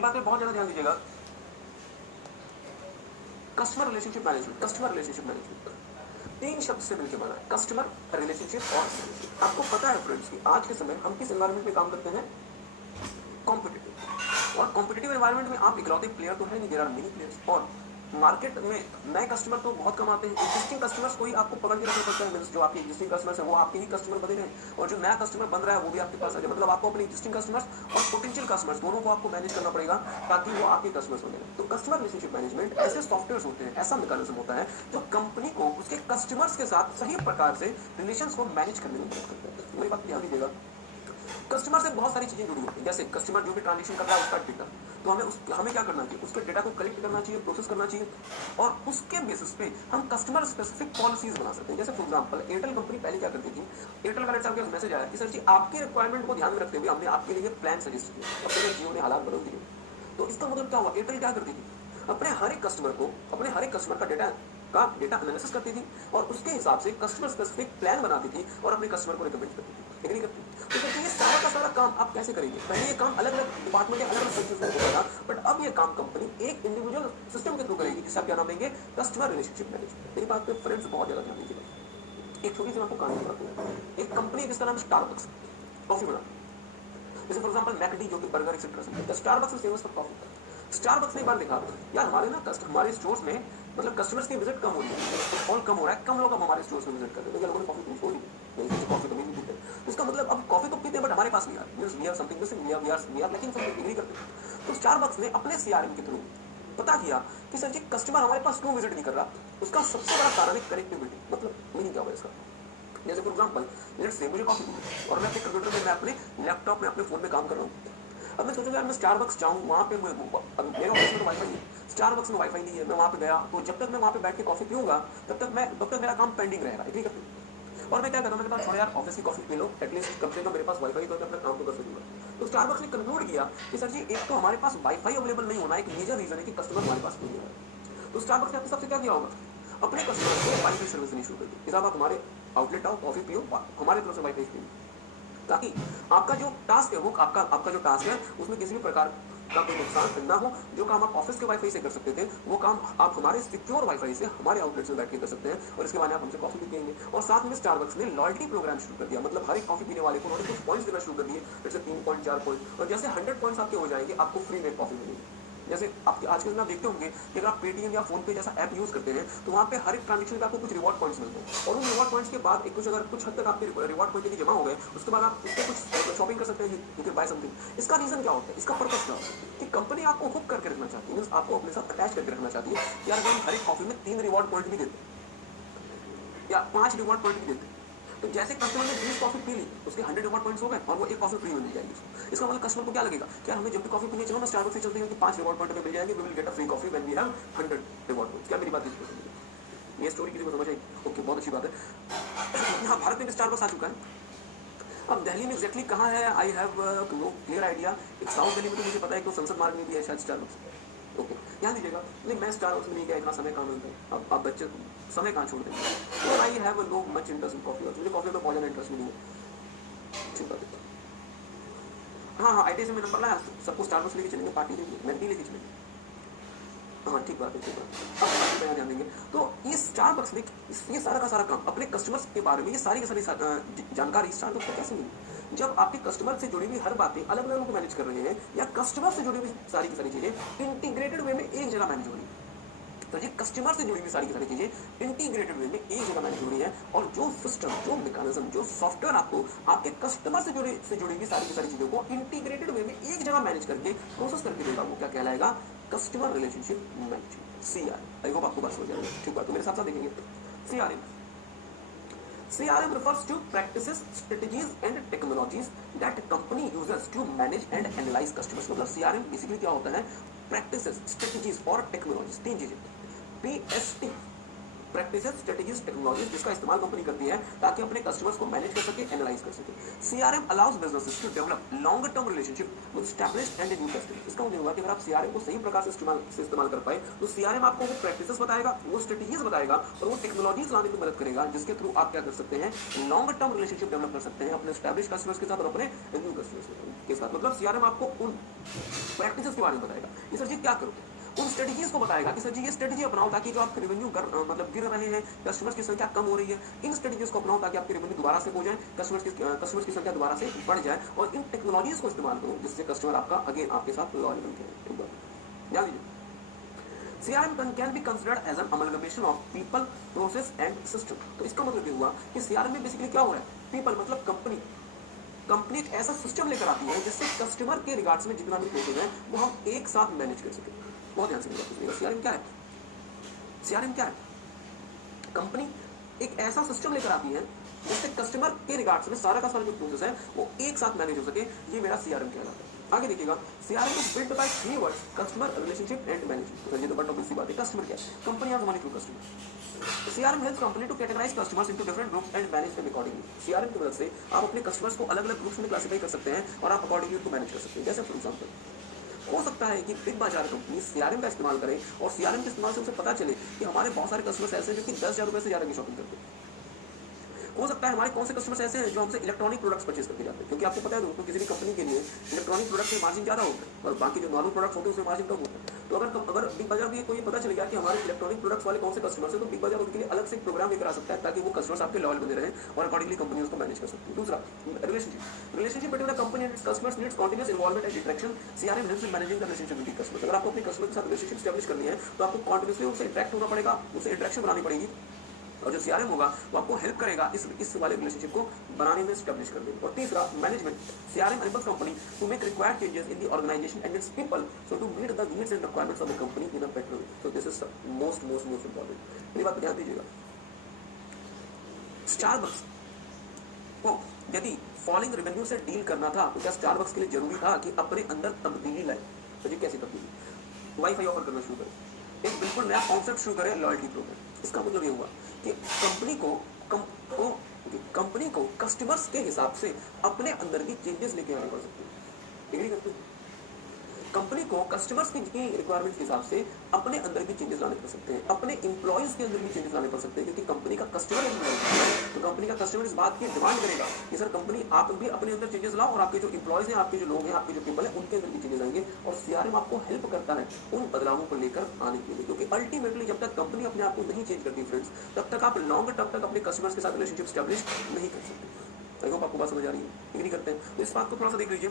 मेरी बात पे बहुत ज्यादा ध्यान दीजिएगा। Customer relationship management, customer relationship management 3 शब्द से मिलकर बना है, कस्टमर, रिलेशनशिप और सर्विस। आपको पता है फ्रेंड्स कि आज के समय हम किस एनवायरनमेंट में काम करते हैं? कॉम्पिटिटिव। और कॉम्पिटिटिव एनवायरनमेंट में आप इकलौते प्लेयर तो है नहीं, देयर आर मेनी प्लेयर्स। और मार्केट में नए कस्टमर तो बहुत कम आते हैं, एग्जिस्टिंग कस्टमर्स को ही आपको पकड़ के रखना पड़ता है। जो आपके एग्जिस्टिंग कस्टमर्स है वो आपके ही कस्टमर बने रहे, और जो नया कस्टमर बन रहा है वो भी आपके पास आ जाए। मतलब आपको अपने एग्जिस्टिंग कस्टमर्स और पोटेंशियल कस्टमर्स दोनों को आपको मैनेज करना पड़ेगा ताकि वो आपके कस्टमर्स बने। तो कस्टमर रिलेशनशिप मैनेजमेंट ऐसे सॉफ्टवेयर होते हैं, ऐसा मैकेनिज्म होता है जो कंपनी को उसके कस्टमर्स के साथ सही प्रकार से रिलेशंस को मैनेज करने में मदद करता है। मेरी बात ध्यान दीजिएगा, कस्टमर से बहुत सारी चीजें जुड़ी होती हैं। जैसे कस्टमर जो भी ट्रांजेक्शन कर रहा है उसका डेटा, तो हमें क्या करना चाहिए? उसके डेटा को कलेक्ट करना चाहिए, प्रोसेस करना चाहिए, और उसके बेसिस पे हम कस्टमर स्पेसिफिक पॉलिसीज बना सकते हैं। जैसे फॉर एग्जांपल एयरटेल कंपनी पहले क्या करती थी, एयरटेल वाले साहब के मैसेज आया कि सर जी आपके रिक्वायरमेंट को ध्यान में रखते हुए हमने आपके लिए प्लान सजेस्ट किया। अब मेरे जियो ने हालात बदल दिए। तो इसका मतलब क्या हुआ? एयरटेल क्या करती थी, अपने हर एक कस्टमर का डेटा एनालिसिस करती थी और उसके हिसाब से कस्टमर स्पेसिफिक प्लान बनाती थी और अपने कस्टमर को रिकमेंड करती थी। एग्री करती थी? तो देखिए ये सारा का सारा काम आप कैसे करेंगे? पहले ये काम अलग अलग डिपार्टमेंट अलग अलग सेक्शंस में होता था, बट अब ये काम कंपनी एक इंडिविजुअल सिस्टम के थ्रू करेगी, जिसे आप क्या नाम देंगे? Customer relationship management. मेरी बात पे फ्रेंड्स बहुत ज्यादा ध्यान दीजिएगा। एक छोटी सी आपको कहानी बताता हूँ। एक कंपनी जिसका नाम स्टारबक्स, कॉफी बनाती। जैसे फॉर एग्जांपल मैकडी जो कि बर्गर एक्सेट्रा से, Starbucks is famous for coffee. Starbucks ने एक बार देखा यार हमारे स्टोर्स में मतलब कस्टमर्स की विजिट कम हो रही है, फुटफॉल कम हो रहा है, कम लोग अब हमारे स्टोर्स में विजिट करते हैं, लोगों ने कॉफी पीनी छोड़ दी, कॉफी तो नहीं पीते। तो इसका मतलब अब कॉफी तो पीते हैं बट हमारे पास नहीं आ रही, we are something missing, we are lacking something, agree करते हैं। तो स्टारबक्स ने अपने सीआरएम के थ्रू पता किया कि सर जी कस्टमर हमारे पास क्यों विजिट नहीं कर रहा। उसका सबसे बड़ा कारण है कनेक्टिविटी। मतलब मीनिंग क्या होगा इसका? जैसे फॉर एग्जांपल लेट्स से मुझे कॉफी पीनी और मैं अपने कंप्यूटर में, मैं अपने लैपटॉप में, अपने फोन में काम कर रहा हूँ। अब मैं सोचूंगा यार मैं स्टारबक्स जाऊँ, वहाँ पे मेरे ऑफिस में तो वाईफाई है, स्टारबक्स में वाईफाई नहीं है, मैं वहाँ पे गया तो जब तक मैं वहाँ पे बैठ के कॉफी पीऊंगा तब तक मेरा काम पेंडिंग रहेगा। एग्री करते हैं? और मैं क्या करता हूँ, मेरे पास छोड़ो यार ऑफिस की कॉफी पी लो, एटलीस्ट कम से कम मेरे पास वाईफाई तो मैं अपना काम तो कर सकूंगा। तो स्टारबक्स ने कंक्लूड किया कि सर जी एक तो हमारे पास वाईफाई अवेलेबल नहीं होना एक मेजर रीजन है कि कस्टमर हमारे पास नहीं है। तो स्टारबक्स ने अपने सबसे क्या किया होगा, अपने कस्टमर को वाईफाई सर्विस देनी शुरू कर दी कि साहब आप हमारे आउटलेट आओ, कॉफी पियो, हमारे तरफ से वाईफाई फ्री, ताकि आपका जो टास्क है वो आपका जो टास्क है उसमें किसी भी प्रकार का कोई नुकसान ना हो। जो काम आप ऑफिस के वाईफाई से कर सकते थे वो काम आप हमारे सिक्योर वाईफाई से हमारे आउटलेट में बैठ के कर सकते हैं, और इसके बाद आप हमसे कॉफी भी पिएंगे। और साथ में स्टारबक्स ने लॉयल्टी प्रोग्राम शुरू कर दिया, मतलब हर एक कॉफी पीने वाले को उन्होंने कुछ पॉइंट्स देना शुरू कर दिए, जैसे 3 पॉइंट 4 पॉइंट, और जैसे 100 पॉइंट्स आपके हो जाएंगे आपको फ्री में कॉफी मिलेगी। जैसे आप आज के दिन आप देखते होंगे कि अगर आप पेटीएम या फोन पे जैसा ऐप यूज करते हैं तो वहाँ पे हर एक ट्रांजेक्शन पे आपको कुछ रिवॉर्ड पॉइंट्स मिलते हैं, और उन रिवॉर्ड पॉइंट्स के बाद अगर कुछ हद तक आपके रिवॉर्ड पॉइंट जमा हो गए उसके बाद आप उससे कुछ शॉपिंग कर सकते हैं, यू कैन बाय समथिंग। इसका रीजन क्या होता है, इसका पर्पस क्या होता है कि कंपनी आपको हुक करके रखना चाहती है, आपको अपने साथ अटैच करके रखना चाहती है। यार अगर हम हर एक कॉफी में 3 रिवॉर्ड पॉइंट भी देते या 5 रिवॉर्ड पॉइंट भी देते, तो जैसे कस्टमर ने 20 कॉफी पी ली उसके 100 रिवॉर्ड पॉइंट्स हो गए और वो एक कॉफी फ्री में मिल जाएगी। इसका मतलब कस्टमर को क्या लगेगा कि यार हमें जब भी कॉफी पीनी चाहिए ना स्टारबक्स से चलते हैं कि 5 रिवॉर्ड पॉइंट में मिल जाएंगे, we will get a free coffee when we have 100 reward points. क्या मेरी बात किसी को समझ में? ये स्टोरी किसी को समझ आई? ओके, बहुत अच्छी बात है। यहाँ भारत में भी स्टारबक्स आ चुका है। अब दिल्ली में एग्जैक्टली कहाँ है I have no clear idea. एक साउथ दिल्ली में तो मुझे पता है कि संसद मार्ग में भी है शायद स्टारबक्स। ओके, ध्यान दीजिएगा। नहीं मैं स्टारबक्स में नहीं गया, इतना समय कहाँ मिलता है, अब आप बच्चे समय कहाँ छोड़ देंगे। तो I have no much interest in coffee, और मुझे कॉफी में बहुत ज़्यादा इंटरेस्ट नहीं है। अच्छी बात है। हाँ आईटी से मैं नंबर लाया, सबको स्टारबक्स लेके चलेंगे, पार्टी लेके मैं नहीं लेके चलेंगे। हाँ ठीक बात है, ठीक बात। अब बाकी पे ध्यान देंगे। तो ये स्टारबक्स ने ये सारा का सारा काम अपने कस्टमर्स के बारे में, ये सारी की सारी जानकारी स्टारबक्स को कैसे मिली? जब आपके कस्टमर से जुड़ी हुई हर बातें अलग अलग लोग मैनेज कर रहे हैं, या कस्टमर से जुड़ी हुई सारी की सारी चीजें इंटीग्रेटेड वे में एक जगह मैनेज हो रही है। तो ये कस्टमर से जुड़ी हुई सारी की सारी चीजें इंटीग्रेटेड वे में एक जगह मैनेज हो रही है, और जो सिस्टम, जो मैकेनिज्म, जो सॉफ्टवेयर आपको आपके कस्टमर से जुड़ी हुई सारी की सारी चीजों को इंटीग्रेटेड वे में एक जगह मैनेज करके प्रोसेस करके देगा, वो क्या कहलाएगा? Customer relationship management, CR. I hope आपको बात समझ आ रही है। ठीक बात, तो मेरे साथ साथ देखेंगे CRM. CRM refers to practices, strategies and technologies that company uses to manage and analyze customers। मतलब CRM बेसिकली क्या होता है? प्रैक्टिसेस, स्ट्रेटजीज और टेक्नोलॉजीज, 3 चीजें। PST प्रैक्टिसेस, स्ट्रेटेजीज, टेक्नोलॉजीज जिसका इस्तेमाल कंपनी करती है ताकि अपने कस्टमर्स को मैनेज कर सके, एनालाइज कर सके। CRM allows businesses to develop long term relationship with established and new customers. इसका मतलब होगा कि अगर आप सीआरएम को सही प्रकार से इस्तेमाल कर पाए तो सीआरएम आपको वो प्रैक्टिसेस बताएगा, वो स्ट्रेटेजीज बताएगा और वो टेक्नोलॉजीज लाने में मदद करेगा जिसके थ्रू आप क्या कर सकते हैं, लॉन्ग टर्म रिलेशनशिप डेवलप कर सकते हैं अपने एस्टैब्लिश कस्टमर्स के साथ और अपने न्यू कस्टमर्स के साथ। मतलब सीआरएम आपको उन प्रैक्टिसेस के बारे में बताएगा कि सर जी क्या करोगे, उन स्ट्रेटेजीज को बताएगा कि सर जी ये स्ट्रेटेजी अपनाओ ताकि जो आपके रेवेन्यू मतलब गिर रहे हैं, कस्टमर्स की संख्या कम हो रही है, इन स्ट्रेटेजीज को अपनाओ ताकि आपके रेवेन्यू दोबारा से हो जाए, कस्टमर्स की संख्या दोबारा से बढ़ जाए और इन टेक्नोलॉजीज को इस्तेमाल करो जिससे कस्टमर आपका अगेन आपके साथ लॉयल बनते हैं। ध्यान दीजिए, CRM can be considered as an amalgamation of people, process and system। तो इसका मतलब ये हुआ कि CRM में बेसिकली क्या हो रहा है, people मतलब कंपनी एक ऐसा सिस्टम लेकर आती है जिससे कस्टमर के रिगार्ड्स में जितना भी प्रोसेस है वो हम एक साथ मैनेज कर सके। बहुत ध्यान से समझिएगा, सीआरएम क्या है, सीआरएम क्या है, कंपनी एक ऐसा सिस्टम लेकर आती है जिससे कस्टमर के रिगार्ड्स में सारा का सारा जो प्रोसेस है वो एक साथ मैनेज हो सके, ये मेरा सीआरएम कहलाता है। आगे देखिएगा, CRM is built by 3 words, customer, relationship and management. ये तो बट ऑब्वियस सी बात है, कस्टमर क्या है, company are money to customer. CRM helps company to categorise customers into different groups and manage them accordingly. CRM की मदद से आप अपने कस्टमर्स को अलग-अलग ग्रुप्स में क्लासिफाई कर सकते हैं और आप अकॉर्डिंगली उनको मैनेज कर सकते हैं। जैसे फॉर एग्जांपल हो सकता है कि बिग बाजार कंपनी सीआरएम का इस्तेमाल करे और सीआरएम के इस्तेमाल से उसे पता चले कि हमारे बहुत सारे कस्टमर्स ऐसे हैं जो कि 10,000 रुपए से ज़्यादा की शॉपिंग करते हैं। हो सकता है हमारे कौन से कस्टमर्स ऐसे हैं जो हमसे इलेक्ट्रॉनिक प्रोडक्ट्स परचेज करके जाते हैं, क्योंकि आपको पता है दोस्तों किसी भी कंपनी के लिए इलेक्ट्रॉनिक प्रोडक्ट में मार्जिन ज़्यादा होता है और बाकी जो नॉर्मल प्रोडक्ट्स होते हैं उसमें मार्जिन कम होता है। तो अगर बिग बाजार को ये पता चल गया कि हमारे इलेक्ट्रॉनिक प्रोडक्ट्स वाले कौन से कस्टमर्स हैं तो बिग बाजार उनके लिए अलग से एक प्रोग्राम लेकर आ सकता है ताकि वो कस्टमर्स आपके लॉयल बने रहें और अकॉर्डिंगली कंपनी उसको मैनेज कर सकती है। दूसरा, relationship between the company and its customers needs continuous involvement and interaction. CRM helps in managing the relationship with customers. अगर आपको अपने कस्टमर के साथ रिलेशनशिप एस्टैब्लिश करनी है तो आपको कंटीन्यूअसली उससे इंटरेक्ट होना पड़ेगा, उससे इंटरेक्शन बनानी पड़ेगी और जो सीआरएम होगा वो आपको हेल्प करेगा इस वाले रिलेशनशिप को बनाने में, एस्टैब्लिश करने में। और तीसरा, management. CRM enables company to make required changes in the organisation and its people so to meet the needs and requirements of the company in a better way. So this is most important. मेरी बात ध्यान दीजिएगा, Starbucks को यदि falling revenue से deal करना था तो क्या स्टारबक्स के लिए जरूरी था कि अपने अंदर तब्दीली लाए? तो ये कैसी तब्दीली? वाईफाई ऑफर करना शुरू करें, एक बिल्कुल नया कॉन्सेप्ट शुरू करें, लॉयल्टी प्रोग्राम। इसका मतलब ये हुआ कि कंपनी को कस्टमर्स के हिसाब से अपने अंदर की चेंजेस लेके आने पड़ सकते हैं। एग्री करते हैं? कंपनी को कस्टमर्स की रिक्वायरमेंट के हिसाब से अपने अंदर भी चेंजेस लाने पड़ सकते हैं, अपने इंप्लॉइज के अंदर भी चेंजेस लाने पड़ सकते हैं, क्योंकि कंपनी का कस्टमर तो कंपनी का कस्टमर इस बात की डिमांड करेगा कि सर कंपनी आप भी अपने अंदर चेंजेस लाओ और आपके जो इंप्लॉइज हैं, आपके जो लोग हैं, आपके जो पीपल हैं, उनके अंदर भी चेंजेस आएंगे। और सीआरएम आपको हेल्प करता है उन बदलावों को लेकर आने के लिए, क्योंकि अल्टीमेटली जब तक कंपनी अपने आप को नहीं चेंज करती फ्रेंड्स, तब तक आप लॉन्ग टर्म तक अपने कस्टमर्स के साथ रिलेशनशिप स्टैब्लिश नहीं कर सकते। आई होप आपको बात समझ आ रही है, एग्री करते हैं? तो इस बात को थोड़ा सा देख लीजिए।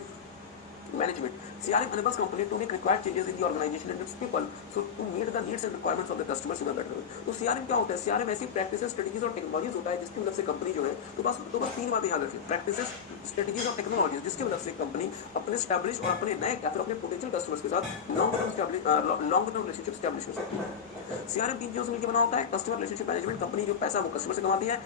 Management. CRM enables company to make required changes in the organization and its people, so to meet the needs and requirements of the customers in a better way. तो CRM क्या होता है? CRM ऐसी प्रैक्टिसेस, स्ट्रेटेजीज और technologies होता है जिसकी मदद से कंपनी जो है तो बस 3 बातें याद रखें, प्रैक्टिसेस, स्ट्रेटेजीज और टेक्नोलॉजीज, जिसकी मदद से कंपनी अपने स्टैब्लिश और अपने नए या फिर अपने पोटेंशियल कस्टमर्स के साथ लॉन्ग टर्म रिलेशनशिप स्टैब्लिश कर सकती है। CRM 3 चीजों से मिलकर बना होता है, कस्टमर रिलेशनशिप मैनेजमेंट, कंपनी जो पैसा वो कस्टमर से कमाती है।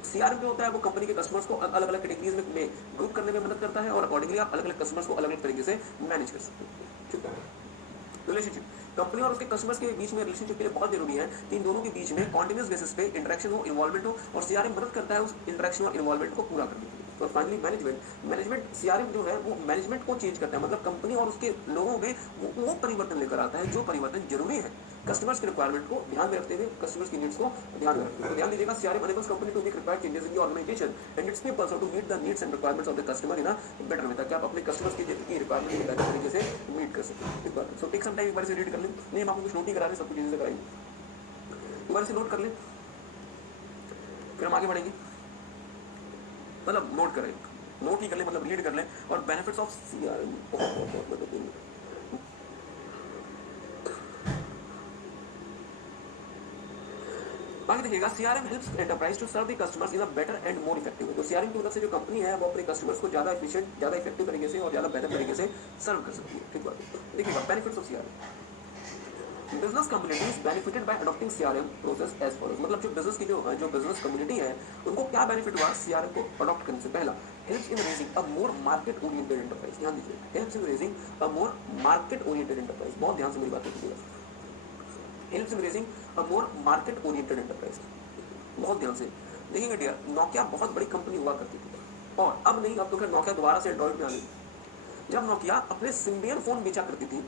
सीआरएम जो होता है वो कंपनी के कस्टमर्स को अलग अलग कैटेगरीज में ग्रुप करने में मदद करता है और अकॉर्डिंगली आप अलग अलग कस्टमर्स को अलग अलग तरीके से मैनेज कर सकते हैं। ठीक है? रिलेशनशिप, कंपनी और उसके कस्टमर्स के बीच में रिलेशनशिप के लिए बहुत जरूरी है कि इन दोनों के बीच में कॉन्टिन्यूस बेसिस पे इंटरेक्शन हो, इन्वॉल्वमेंट हो, और सीआरएम मदद करता है उस इंटरेक्शन और इन्वॉल्वमेंट को पूरा करने के लिए। और फाइनली मैनेजमेंट सीआरएम जो है वो मैनेजमेंट को चेंज करता है, मतलब कंपनी और उसके लोगों में वो परिवर्तन लेकर आता है जो परिवर्तन जरूरी है कस्टमर्स के रिक्वायरमेंट को ध्यान में रखते हुए, कस्टमर्स की नीड्स को ध्यान में रखते हुए। ध्यान दीजिएगा, CRM enables company to make required changes in the organisation and its people so to meet the needs and requirements of the customer in a better way, ताकि आप अपने कस्टमर्स की रिक्वायरमेंट को बेहतर तरीके से मीट कर सकें। ठीक बात। सो टेक सम टाइम, एक बार से रीड कर लें। नहीं, हम आपको कुछ नोट ही करा रहे हैं, सब कुछ चीजें कराएंगे, एक बार से नोट कर लें, फिर हम आगे बढ़ेंगे। मतलब नोट करें, नोट ही कर लें, मतलब रीड कर लें। और बेनिफिट्स ऑफ सीआरएम बहुत महत्वपूर्ण है। आगे देखिएगा, CRM helps enterprise to serve the customers in a better and more effective. तो सीआरएम की मदद से जो कंपनी है वो अपने कस्टमर्स को ज्यादा एफिशिएंट, ज्यादा इफेक्टिव तरीके से और ज्यादा बेहतर तरीके से सर्व कर सकती है। ठीक बात। देखिएगा benefits of CRM. Business communities benefited by adopting CRM process as follows. मतलब जो बिजनेस की जो बिजनेस कम्युनिटी है उनको क्या बेनिफिट हुआ सीआरएम को अडॉप्ट करने से? पहला, helps in raising a more market oriented enterprise. ध्यान दीजिए, helps in raising a more market oriented enterprise. बहुत ध्यान से मेरी बात कीजिएगा। Helps in raising a more market oriented enterprise. बहुत ध्यान से देखिएगा डियर, नोकिया बहुत बड़ी कंपनी हुआ करती थी और अब नहीं, अब तो खैर नोकिया दोबारा से एंड्रॉइड में आ गई। जब नोकिया अपने सिम्बियन फोन बेचा करती थी,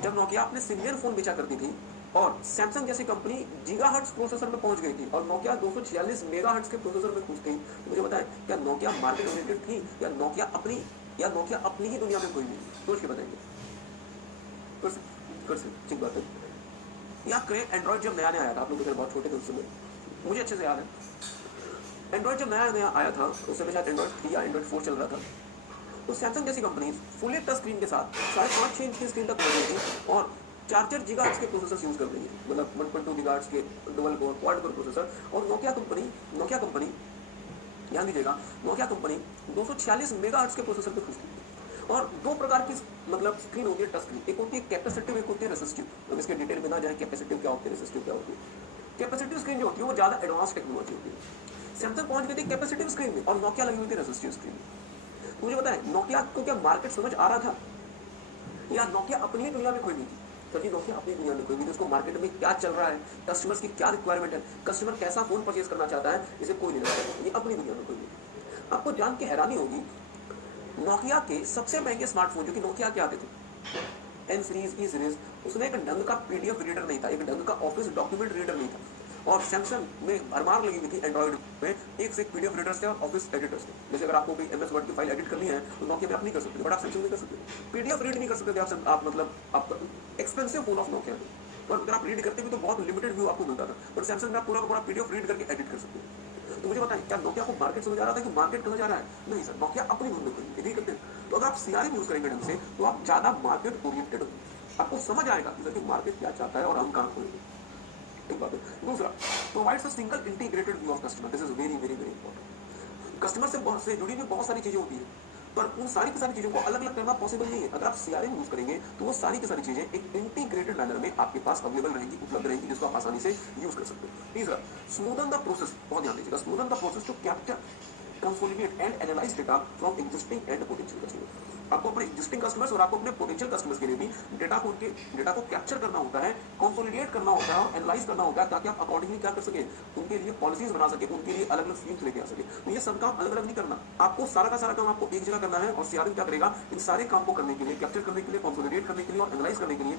जब नोकिया अपने सिम्बियन फोन बेचा करती थी और सैमसंग जैसी कंपनी गीगाहर्ट्ज प्रोसेसर में पहुंच गई थी और नोकिया 246 मेगाहर्ट्ज के प्रोसेसर में पहुंच गई, तो मुझे बताएं क्या नोकिया मार्केट ओरिएंटेड थी या नोकिया अपनी ही दुनिया में कोई नहीं? सोच के बताएंगे। कर से ठीक बात है। या क्रेक एंड्रॉइड जब नया नया आया था, आप लोग तो बहुत छोटे थे उस समय, मुझे अच्छे से याद है। एंड्रॉइड जब नया नया आया था उस समय शायद एंड्रॉइड 3 या एंड्रॉइड 4 चल रहा था, तो सैमसंग जैसी कंपनी फुली टच स्क्रीन के साथ 5.5-6 इंच की स्क्रीन तक पहुंच गई थी और 4 गीगाहर्ट्ज के प्रोसेसर यूज कर रही है, मतलब 1.2 गीगाहर्ट्ज के double core quad core processor. और नोकिया कंपनी ध्यान दीजिएगा, नोकिया कंपनी 246 मेगाहर्ट्ज के प्रोसेसर पे खुश थी। और दो प्रकार की मतलब स्क्रीन होती है टच स्क्रीन, एक होती है कैपेसिटिव, एक होती है रेसिस्टिव। हम इसके डिटेल में ना जाए कैपेसिटिव क्या होती है, रेसिस्टिव क्या होती है। कैपेसिटिव स्क्रीन जो होती है वो ज्यादा एडवांस टेक्नोलॉजी होती है। सैमसंग पहुंच गई थी कैपेसिटिव स्क्रीन में और नोकिया लगी हुई थी रेसिस्टिव स्क्रीन में। मुझे बताएं नोकिया को क्या मार्केट समझ आ रहा था या नोकिया अपनी ही दुनिया में खोई नहीं थी? सर जी नोकिया अपनी दुनिया में खोई नहीं थी, उसको मार्केट में क्या चल रहा है, कस्टमर्स की क्या रिक्वायरमेंट है, कस्टमर कैसा फोन परचेज करना चाहता है, इसे कोई नहीं जानता, ये अपनी दुनिया में खोई नहीं। आपको जान के हैरानी होगी, नोकिया के सबसे महंगे स्मार्टफोन जो कि नोकिया के आते थे, एन सीरीज, ई सीरीज, उसमें एक ढंग का पीडीएफ रीडर नहीं था, एक ढंग का ऑफिस डॉक्यूमेंट रीडर नहीं था। और सैमसंग में भरमार लगी हुई थी एंड्रॉइड में एक से एक पीडीएफ रीडर्स थे और ऑफिस एडिटर्स थे। जैसे अगर आपको कोई एमएस वर्ड की फाइल एडिट करनी है तो नोकिया में आप नहीं कर सकते, बट आप सैमसंग में कर सकते हो। पीडीएफ रीड नहीं कर सकते थे आप मतलब आपका एक्सपेंसिव फोन ऑफ नोकिया में, और अगर आप रीड करते भी तो बहुत लिमिटेड व्यू आपको मिलता था, बट सैमसंग में आप पूरा का पूरा पीडीएफ रीड करके एडिट कर सकते हो। तो मुझे बताएं क्या नोकिया को मार्केट समझ आ रहा था कि मार्केट कहाँ जा रहा है? नहीं सर, नोकिया अपनी धुन में कोई नहीं करते। तो अगर आप सीआरएम यूज करेंगे ढंग से तो आप ज्यादा मार्केट ओरिएंटेड होंगे, आपको समझ आएगा कि मार्केट क्या चाहता है और हम कहाँ खोलेंगे। एक बात है। दूसरा, provides a single integrated view of customer. This is very very very important. Customer से जुड़ी हुई बहुत सारी चीजें होती है, पर उन सारी की सारी चीजों को अलग अलग करना पॉसिबल नहीं है। अगर आप सीआरएम यूज करेंगे तो वो सारी की सारी चीजें एक इंटीग्रेटेड मैनर में आपके पास अवेलेबल रहेंगी, उपलब्ध रहेंगी, जिसको आप आसानी से यूज कर सकते हैं। तीसरा, स्मूदन द प्रोसेस। बहुत ध्यान दीजिएगा, smoothen the process to capture, consolidate and analyse data from existing and potential customer. आपको अपने एग्जिस्टिंग कस्टमर्स और आपको अपने पोटेंशियल कस्टमर्स के लिए भी डेटा को कैप्चर करना होता है, कंसोलिडेट करना होता है और एनालाइज करना होता है, ताकि आप अकॉर्डिंगली क्या कर सके, उनके लिए पॉलिसीज बना सके, उनके लिए अलग अलग स्कीम्स लेके आ सके। तो ये सब काम अलग अलग नहीं करना, आपको सारा का सारा काम आपको एक जगह करना है। और सीआरएम क्या करेगा, इन सारे काम को करने के लिए, कैप्चर करने के लिए, कंसोलिडेट करने के लिए और एनालाइज करने के लिए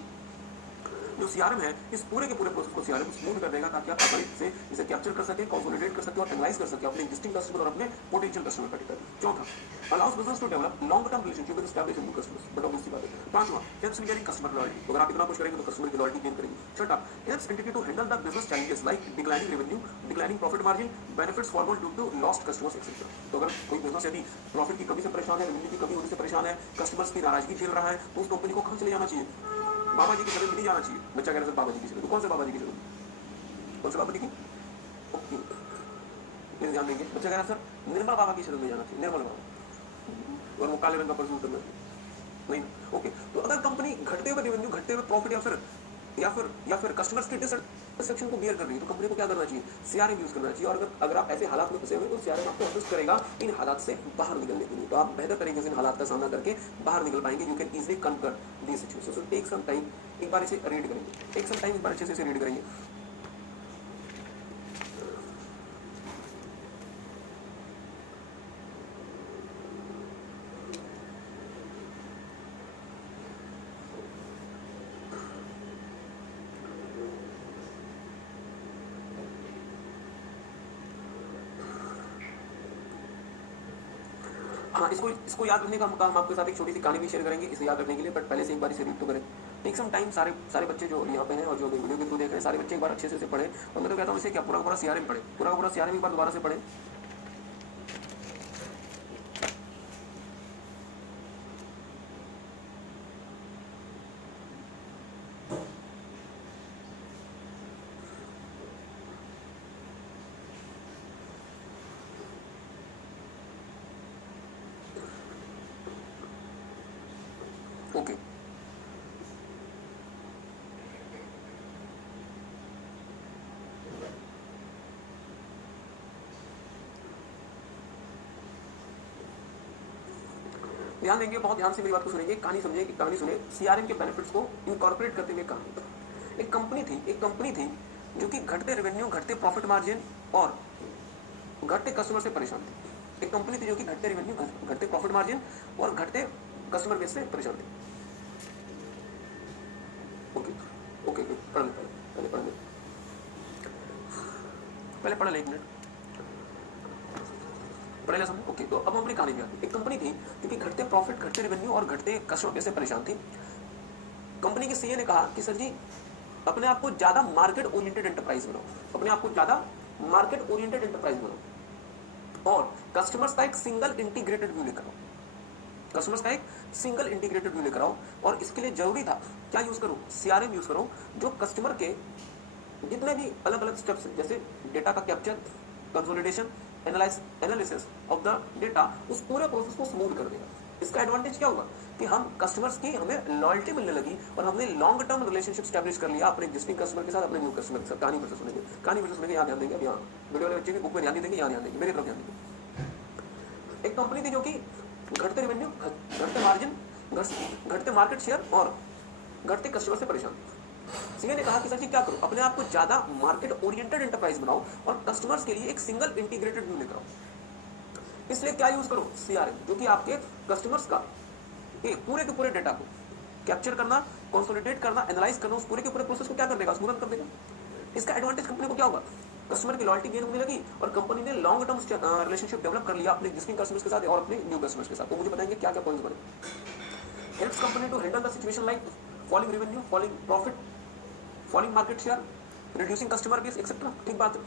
जो सीआरएम है, इस पूरे के पूरे प्रोसेस को सीआरएम स्मूथ कर देगा, ताकि आप आसानी से इसे कैप्चर कर सके, कंसोलिडेट कर सके और एनालाइज कर सके अपने एग्जिस्टिंग कस्टमर और अपने पोटेंशियल कस्टमर का डेटा। चौथा, allows business to develop long term relationship with established new customers. बड़ा दूसरी बात है। पांचवा, helps in getting customer loyalty. अगर आप इतना कुछ करेंगे तो कस्टमर की लॉयल्टी गेन करेंगे। छठा, helps entity to handle the business challenges like declining revenue, declining profit margin, benefits forward due to lost customers etcetera. तो अगर कोई बिजनेस यदि प्रॉफिट की कमी से परेशान है, रेवेन्यू की कमी होने से परेशान है, कस्टमर्स की नाराजगी झेल रहा है, तो उस कंपनी को कहां चले जाना चाहिए? बाबा जी की शरण में नहीं जाना चाहिए। बच्चा कह रहा है बाबा जी की शरण, कौन से बाबा जी की शरण? कौन से बाबा जी की? ओके, प्लीज ध्यान देंगे। बच्चा कह रहा है सर निर्मल बाबा की शरण में जाना चाहिए, निर्मल बाबा, और वो काले रंग का परफ्यूम करना नहीं। ओके, तो अगर कंपनी घटते हुए रेवेन्यू, घटते हुए प्रॉफिट या फिर कस्टमर्स की डिससेटिस्फैक्शन को बियर कर रही है, तो कंपनी को क्या करना चाहिए? सीआरएम यूज करना चाहिए। और अगर आप ऐसे हालात में फंसे हुए तो सीआरएम आपको असिस्ट करेगा इन हालात से बाहर निकलने के लिए। तो आप बेहतर तरीके से इन हालात का सामना करके बाहर निकल पाएंगे। You can easily conquer this situation. So take some time, एक बार इसे रीड करेंगे, टेक सम टाइम, एक बार अच्छे से इसे रीड करेंगे। हाँ, इसको याद रखने का हम आपके साथ एक छोटी सी कहानी भी शेयर करेंगे इसे याद रखने के लिए, बट पहले से एक बार इसे रीड तो करें। Take some time. सारे बच्चे जो यहाँ पे हैं और जो वीडियो के थ्रू देख रहे हैं, सारे बच्चे एक बार अच्छे से इसे पढ़ें। और मैं तो कहता हूँ इसे क्या पूरा पूरा सीआरएम पढ़े, पूरा पूरा सीआरएम एक बार दोबारा से पढ़ें। ओके, ध्यान देंगे, बहुत ध्यान से मेरी बात को सुनेंगे, कहानी समझिए कि कहानी सुने, सीआरएम के बेनिफिट्स को इनकॉर्पोरेट करते हुए कहानी। एक कंपनी थी जो कि घटते रेवेन्यू, घटते प्रॉफिट मार्जिन और घटते कस्टमर से परेशान थी। एक कंपनी थी जो कि घटते रेवेन्यू, घटते प्रॉफिट मार्जिन और घटते कस्टमर बेस से परेशान थी। ओके ओके पढ़ ले, पहले पढ़ ले, एक मिनट पढ़े ले समझो। ओके, तो अब हम अपनी कहानी में आते हैं। एक कंपनी थी जो कि घटते प्रॉफिट, घटते रेवेन्यू और घटते कस्टमर बेस से परेशान थी। कंपनी के सीए ने कहा कि सर जी, अपने आप को ज्यादा मार्केट ओरिएंटेड एंटरप्राइज बनाओ, अपने आप को ज्यादा मार्केट ओरिएंटेड एंटरप्राइज बनाओ और कस्टमर्स का एक सिंगल इंटीग्रेटेड व्यू लेकर आओ, कस्टमर्स का एक सिंगल इंटीग्रेटेड व्यू लेकर आओ। और इसके लिए जरूरी था क्या यूज करो, सीआरएम यूज करो, जो कस्टमर के जितने भी अलग अलग स्टेप्स हैं, जैसे डेटा का capture, consolidation, analysis of the data, उस पूरे प्रोसेस को स्मूथ कर देगा। इसका एडवांटेज क्या होगा कि हम कस्टमर्स की हमें लॉयल्टी मिलने लगी और हमने लॉन्ग टर्म रिलेशनशिप स्टैब्लिश कर लिया अपने एक्जिस्टिंग कस्टमर के साथ, अपने न्यू कस्टमर के साथ। कहानी फिर सुनेंगे, यहाँ ध्यान देंगे, अब यहाँ वीडियो वाले बच्चे भी बुक में ध्यान देंगे, यहाँ ध्यान देंगे, मेरी तरफ ध्यान देंगे। एक कंपनी थी जो कि घटते रेवेन्यू, घटते मार्जिन, घटते मार्केट शेयर और घटते कस्टमर से परेशान। सीए ने कहा कि सर जी क्या करो, अपने आप को ज्यादा मार्केट ओरिएंटेड एंटरप्राइज बनाओ और कस्टमर्स के लिए एक सिंगल इंटीग्रेटेड व्यू लेकर आओ। इसलिए क्या यूज करो, सीआरएम, जो कि आपके कस्टमर्स का पूरे के पूरे डेटा को कैप्चर करना, कंसोलिडेट करना, एनालाइज करना, उस पूरे के पूरे प्रोसेस को क्या कर देगा, स्मूथ कर देगा। इसका एडवांटेज कंपनी को क्या होगा, कस्टमर की लॉयल्टी गेन होने लगी और कंपनी ने लॉन्ग टर्म रिलेशनशिप डेवलप कर लिया अपने एक्जिस्टिंग कस्टमर्स के साथ और अपने न्यू कस्टमर्स के साथ। तो मुझे बताएंगे क्या क्या पॉइंट्स बने। Helps company to handle the situation like falling revenue, falling profit, falling market share, reducing customer base etcetera. ठीक बात है।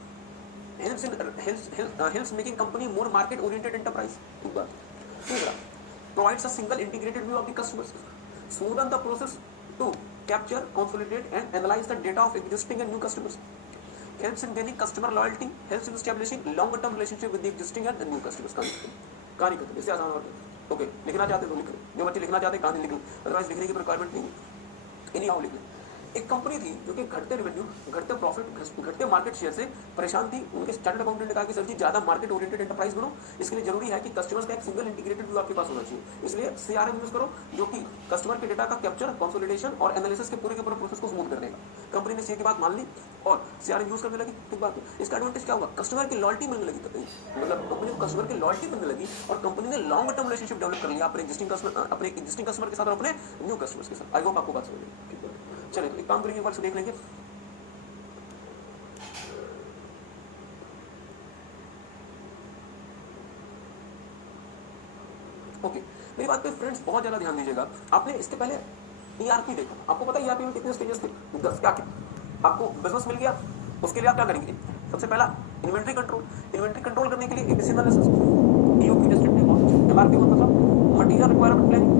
Helps making company more market oriented enterprise. ठीक बात। तीसरा, provides a single integrated view of the customers, smoothen the process to capture, consolidate and analyze the data of existing and new customers, helps in gaining customer loyalty, helps in establishing longer term relationship with the existing and the new customers। कहानी खत्म। इससे आसान बात है। Okay, लिखना चाहते तो लिख लो, जो बच्चे लिखना चाहते कहानी लिख लो, अदरवाइज लिखने की रिक्वायरमेंट नहीं है, इन्हीं आओ लिख लो। एक कंपनी थी जो कि घटते रेवेन्यू, घटते प्रॉफिट, घटते मार्केट शेयर से परेशान थी। उनके चार्टर्ड अकाउंटेंट ने कहा कि सर जी ज्यादा मार्केट ओरिएंटेड एंटरप्राइज बनो, इसके लिए जरूरी है कि कस्टमर्स का एक सिंगल इंटीग्रेटेड व्यू आपके पास होना चाहिए। इसलिए सीआरएम यूज करो, जो कि कस्टमर के डेटा का कैप्चर, कंसोलिडेशन और एनालिसिस के पूरे प्रोसेस को स्मूथ कर देगा। कंपनी ने सीए की बात मान ली और सीआरएम यूज करने लगी। ठीक बात है। इसका एडवांटेज क्या हुआ, कस्टमर की लॉयल्टी मिलने लगी, मतलब कंपनी को कस्टमर की लॉयल्टी मिलने लगी और कंपनी ने लॉन्ग टर्म रिलेशनशिप डेवलप कर लिया अपने एक्जिस्टिंग कस्टमर के साथ और अपने न्यू कस्टमर्स के साथ। आई होप आपको बात समझ में। ठीक है, चलिए तो एक काम करेंगे, एक बार से देख लेंगे। ओके, मेरी बात पे फ्रेंड्स बहुत ज्यादा ध्यान दीजिएगा। आपने इसके पहले ईआरपी देखा, आपको पता है ईआरपी में कितने स्टेजेस थे, 10 क्या क्या। आपको बिजनेस मिल गया, उसके लिए आप क्या करेंगे, सबसे पहला इन्वेंट्री कंट्रोल करने के लिए ABC analysis, EOP district, MRP मतलब material requirement planning,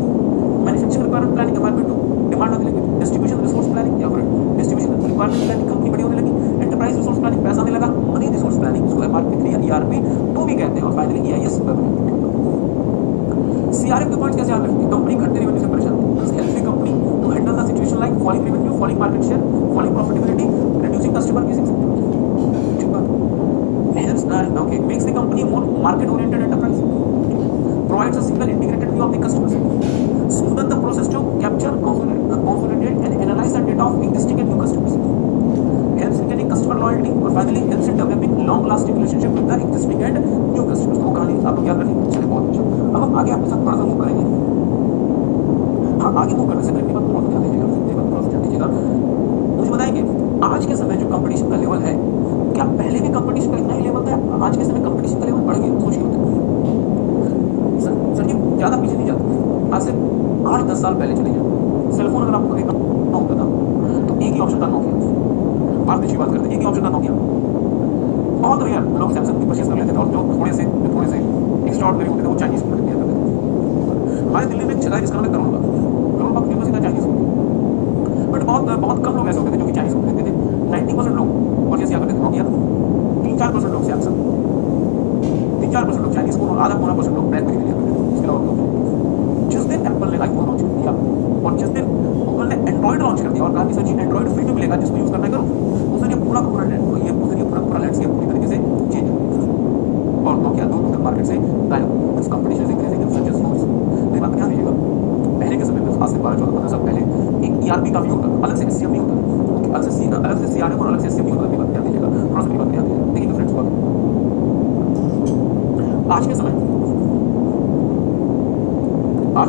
manufacturing requirement planning, MRP 2 demand of liquid, distribution resource planning या फिर डिस्ट्रीब्यूशन रिक्वायरमेंट प्लानिंग, कंपनी बड़ी होने लगी, एंटरप्राइज रिसोर्स प्लानिंग, पैसा आने लगा, मनी रिसोर्स प्लानिंग, इसको एमआरपी 3 या ईआरपी 2 भी कहते हैं, और फाइनली ईआईएस। सीआरएम के पॉइंट्स कैसे याद रखेंगे, कंपनी घटते रेवेन्यू से परेशान है, help the company to handle the situation like falling revenue, falling market share, falling profitability, reducing customer base. ठीक बात। Helps okay makes the company more market oriented enterprise, provides a single integrated view of the customers, smoothen the process to capture, consolidate and analyze the data of existing and new customers, helps in getting customer loyalty और finally helps in developing long lasting relationship with the existing and new customers। तो कहानी आप लोग याद रखेंगे। चलिए बहुत अच्छा, अब हम आगे आपके साथ थोड़ा सा मूव करेंगे। हाँ, आगे मूव करने से पहले बात थोड़ा ध्यान दीजिएगा, मुझे बताएंगे आज के समय जो कंपटीशन का लेवल है, क्या पहले भी कंपटीशन का इतना ही लेवल था, आज के समय कंपटीशन का लेवल बढ़ गया, सोच के होता है। सर जी ज्यादा पीछे नहीं जाता, आज से 8-10 साल पहले चले जाए, सेलफोन अगर आपको खरीदना होता था तो एक ही ऑप्शन था नोकिया। बात की बात करते हैं, एक ही ऑप्शन था नोकिया। बहुत रेयर लोग सैमसंग की परचेस कर लेते थे और जो थोड़े से एक्स्ट्राऑर्डिनरी होते थे वो चाइनीज खरीद लिया करते थे। हमारे दिल्ली में एक जगह है जिसका नाम है करोल बाग फेमस था चाइनीज, बट बहुत कम लोग ऐसे होते थे जो कि चाइनीज खरीदते थे। 90% लोग परचेस किया करते थे नोकिया, 3-4% लोग सैमसंग, 3-4% लोग चाइनीज को, आधा पौना % लोग ब्लैकबेरी लिया करते थे। इसके अलावा जिस दिन एप्पल ने आईफोन लॉन्च कर दिया और जिस दिन गूगल ने एंड्रॉइड लॉन्च कर दिया और कहा कि सर जी एंड्रॉइड फ्री में मिलेगा, जिसको यूज करना करो, उस दिन ये पूरा लैंडस्केप पूरी तरीके से चेंज हो गया और नोकिया दूर तक मार्केट से गायब। इस competition is increasing in such as notes. मेरी बात ध्यान दीजिएगा, पहले के समय में आज से 12-14 साल पहले एक ईआरपी काफी होता था, अलग से एससीएम नहीं होता। अलग से सीआरएम और अलग से एससीएम की बात ध्यान दीजिएगा, थोड़ा सा मेरी बात ध्यान दीजिएगा। देखिए फ्रेंड्स, आज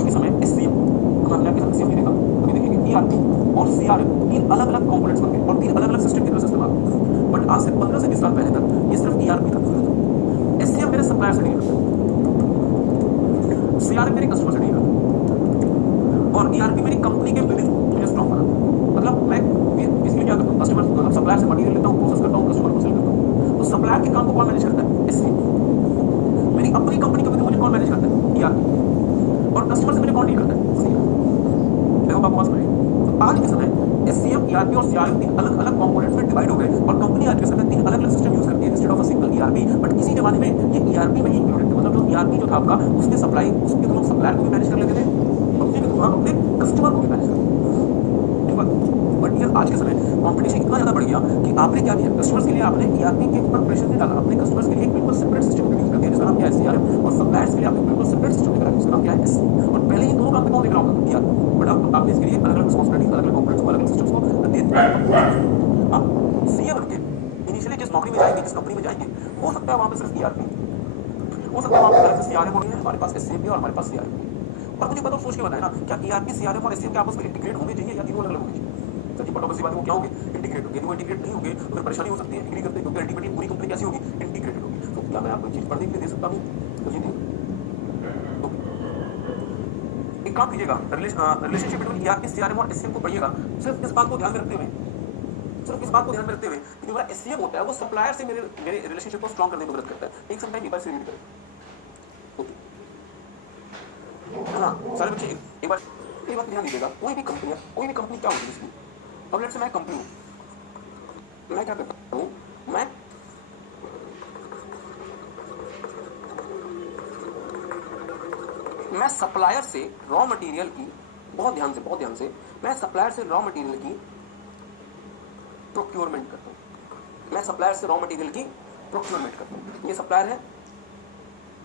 के समय एससीएम, हमने आपके साथ एससीएम नहीं देखा, अभी देखेंगे ईआरपी और सीआरएम, तीन अलग अलग कंपोनेंट्स बनते हैं और तीन अलग अलग सिस्टम की तरह से इस्तेमाल होते हैं। बट आज से 15 से 20 साल पहले तक ये सिर्फ ईआरपी था। एससीएम मेरे सप्लायर से डील करता है, सीआरएम मेरे कस्टमर से डील करता है और ईआरपी मेरी कंपनी के बिलिंग मुझे स्ट्रॉन्ग बनाता है। मतलब मैं इसलिए क्या करता हूँ, कस्टमर मतलब सप्लायर से मटेरियल लेता हूँ, प्रोसेस करता हूँ, कस्टमर को सेल करता हूँ। तो सप्लायर के काम को कौन मैनेज करता है? एससीएम। मेरी अपनी कंपनी के बिलिंग मुझे कौन मैनेज करता है? ईआरपी। और कस्टमर से मुझे कौन डील करता है? सीआरएम। देखो आप पास करिए, तो आज के समय एससीएम, ईआरपी और सीआरएम तीन अलग अलग कंपोनेंट्स में डिवाइड हो गए और कंपनी आज के समय तीन अलग अलग सिस्टम यूज करती है instead of a single ERP. But इसी जमाने में ये ईआरपी में ही इंक्लूडेड थे, मतलब जो ईआरपी जो था आपका, उसके सप्लाई, उसके थ्रू सप्लायर को भी मैनेज कर लेते थे, उसके थ्रू आप अपने कस्टमर को भी मैनेज कर लेते थे। बट ये आज के समय कॉम्पिटिशन इतना ज्यादा बढ़ गया कि आपने क्या किया, कस्टमर्स के लिए आपने ईआरपी के ऊपर प्रेशर नहीं डाला, अपने कस्टमर्स के लिए बिल्कुल सेपरेट सिस्टम इंट्रोड्यूस कर दिया जिसका नाम क्या है? सीआरएम। और सप्लायर्स के लिए आपने बिल्कुल सेपरेट सिस्टम निकाला जिसका नाम क्या है? एससीएम। और पहले ये दोनों काम में कौन देख रहा होगा? ईआरपी। बट आपने इसके लिए अलग अलग रिस्पांसिबिलिटीज, अलग अलग कंपोनेंट्स को, अलग अलग सिस्टम्स को दे दिया। आप सीए बन के इनिशियली जिस नौकरी में जाएंगे, जिस कंपनी में जाएंगे, हो सकता है वहां पे सिर्फ ईआरपी, हो सकता है वहां पे अलग से सीआरएम होनी है, हमारे पास एससीएम भी और हमारे पास सीआरएम भी। और मुझे बताओ, सोच के बताए ना, क्या ईआरपी, सीआरएम और एससीएम के आपस में इंटीग्रेट होने चाहिए या तीनों अलग अलग होने चाहिए? सच्ची पटो बसी बात है, वो क्या होंगे? इंटीग्रेट होंगे। यदि वो इंटीग्रेट नहीं होंगे तो फिर परेशानी हो सकती है, एग्री करते हैं, क्योंकि अल्टीमेटली पूरी कंपनी कैसी होगी? इंटीग्रेटेड होगी। तो क्या मैं आपको चीज पढ़ने के लिए दे सकता हूँ? मुझे नहीं। एक काम कीजिएगा, रिलेशनशिप बिटवीन ईआरपी, सीआरएम और एससीएम को पढ़िएगा, सिर्फ इस बात को ध्यान में रखते हुए कि मेरा एससीएम होता है वो सप्लायर से मेरे रिलेशनशिप को स्ट्रॉन्ग करने में मदद करता है। एक समटाइम एक बार से रीड करें। हाँ सारे बच्चे एक बार ध्यान दीजिएगा, कोई भी कंपनी क्या होती है इसकी। अब लेट्स से मैं कंपनी हूँ, मैं क्या करता हूँ, मैं सप्लायर से रॉ मटेरियल की, बहुत ध्यान से मैं सप्लायर से रॉ मटेरियल की प्रोक्योरमेंट करता हूँ। ये सप्लायर है,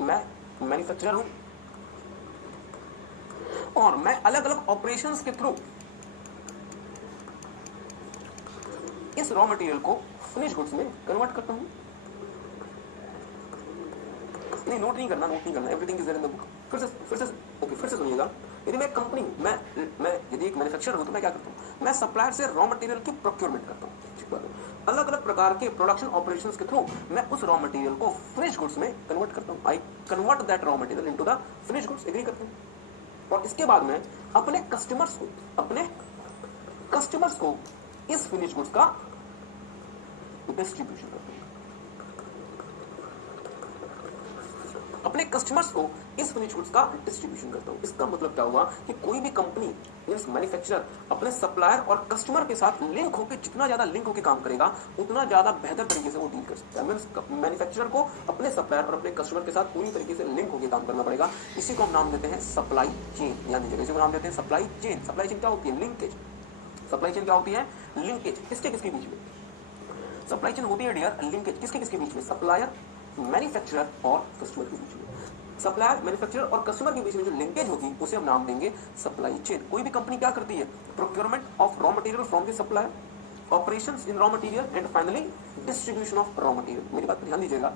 मैं मैन्युफैक्चरर हूँ और मैं अलग अलग ऑपरेशंस के थ्रू इस रॉ मटेरियल को फिनिश गुड्स में कन्वर्ट करता हूँ। नहीं, नोट नहीं करना, everything is there in the book. फिर से सुनिएगा। यदि मैं कंपनी, मैं यदि एक मैन्युफैक्चरर हूं तो मैं क्या करता हूँ, मैं सप्लायर से रॉ मटेरियल की प्रोक्योरमेंट करता हूँ। अलग अलग प्रकार के प्रोडक्शन ऑपरेशंस के थ्रू मैं उस रॉ मटेरियल को फिनिश गुड्स में कन्वर्ट करता हूँ। I convert that raw material into the finish goods, agree करते हैं। और इसके बाद मैं अपने कस्टमर्स को इस फिनिश गुड्स का डिस्ट्रीब्यूशन करता हूँ। इसका मतलब क्या हुआ कि कोई भी कंपनी, मैन्युफैक्चरर अपने सप्लायर और कस्टमर के साथ लिंक होकर, जितना ज्यादा लिंक होकर काम करेगा उतना ज्यादा बेहतर तरीके से वो डील कर सकता है। मैन्युफैक्चरर को अपने सप्लायर और अपने कस्टमर के साथ पूरी तरीके से लिंक होकर काम करना पड़ेगा। इसी को हम नाम देते हैं सप्लाई चेन। ध्यान दीजिएगा, इसी को नाम देते हैं सप्लाई चेन। सप्लाई चेन क्या होती है? लिंकेज। सप्लाई चेन क्या होती है? लिंकेज। किसके बीच में? सप्लाई चेन होती है डियर लिंकेज। किसके बीच में? सप्लायर, मैन्युफैक्चरर और कस्टमर के बीच में। सप्लायर, मैन्युफैक्चरर और कस्टमर के बीच में जो लिंकेज होगी उसे हम नाम देंगे सप्लाई चेन। कोई भी कंपनी क्या करती है? Procurement of raw material from the supplier, operations in raw material and finally distribution of raw material. मेरी बात पर ध्यान दीजिएगा,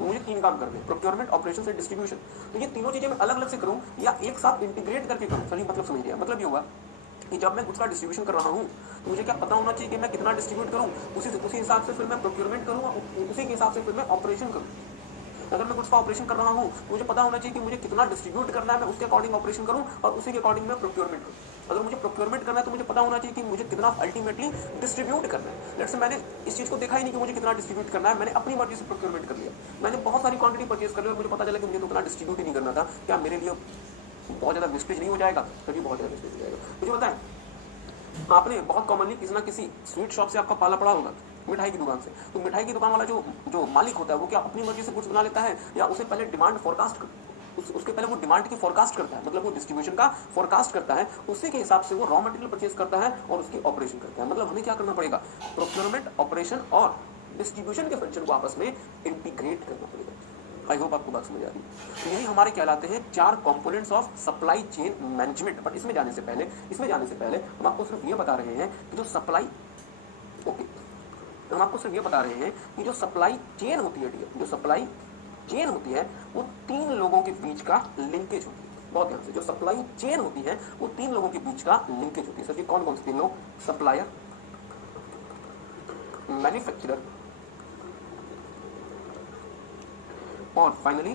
मुझे तीन काम करने हैं, प्रोक्योरमेंट, ऑपरेशंस एंड डिस्ट्रीब्यूशन। तो ये तीनों चीजें मैं अलग अलग से करूं या एक साथ इंटीग्रेट करके करूं? सही मतलब समझिए। मतलब ये होगा कि जब मैं गुड्स का डिस्ट्रीब्यूशन कर रहा हूं तो मुझे क्या पता होना चाहिए कि मैं कितना डिस्ट्रीब्यूट करूं, उसी हिसाब से फिर मैं प्रोक्योरमेंट करूं, उसी के हिसाब से फिर मैं ऑपरेशन करूं। अगर मैं गुड्स का ऑपरेशन कर रहा हूं तो मुझे पता होना चाहिए कि मुझे कितना डिस्ट्रीब्यूट करना है, मैं उसके अकॉर्डिंग ऑपरेशन करूं और उसी के अकॉर्डिंग मैं प्रोक्योरमेंट करूं। अगर मुझे प्रोक्योरमेंट करना है तो मुझे पता होना चाहिए कि मुझे कितना अल्टीमेटली डिस्ट्रीब्यूट करना है। लेट्स से मैंने इस चीज को देखा ही नहीं कि मुझे कितना डिस्ट्रीब्यूट करना है, मैंने अपनी मर्जी से प्रोक्योरमेंट कर लिया। मैंने बहुत सारी क्वांटिटी परचेज कर ली और मुझे पता चला कि मुझे तो उतना डिस्ट्रीब्यूट ही नहीं करना था। क्या मेरे लिए बहुत ज्यादा वेस्टेज नहीं हो जाएगा? कभी बहुत ज्यादा वेस्टेज हो जाएगा। मुझे बताएं, आपने बहुत कॉमनली किसी ना किसी स्वीट शॉप से आपका पाला पड़ा होगा, मिठाई की दुकान से। तो मिठाई की दुकान वाला जो मालिक होता है वो क्या अपनी मर्जी से गुड्स बना लेता है या उसे पहले डिमांड फोरकास्ट उसके पहले वो डिमांड की फोरकास्ट करता है, मतलब वो डिस्ट्रीब्यूशन का फोरकास्ट करता है, उसी के हिसाब से वो रॉ मटेरियल परचेज करता है और उसकी ऑपरेशन करता है। मतलब हमें क्या करना पड़ेगा? प्रोक्योरमेंट, ऑपरेशन और डिस्ट्रीब्यूशन के फंक्शन को आपस में इंटीग्रेट करना पड़ेगा। आई होप आपको बात समझ आ रही है। तो यही हमारे कहलाते हैं चार components of supply chain management. But इसमें जाने से पहले हम आपको सिर्फ ये बता रहे हैं कि जो सप्लाई ओके, तो हम आपको सिर्फ ये बता रहे हैं कि जो सप्लाई चेन होती है, जो सप्लाई चेन होती है वो 3 लोगों के बीच का लिंकेज होती है। बहुत ध्यान से, जो सप्लाई चेन होती है वो 3 लोगों के बीच का लिंकेज होती है। सर जी कौन कौन से 3 लोग? सप्लायर, मैन्युफैक्चरर और फाइनली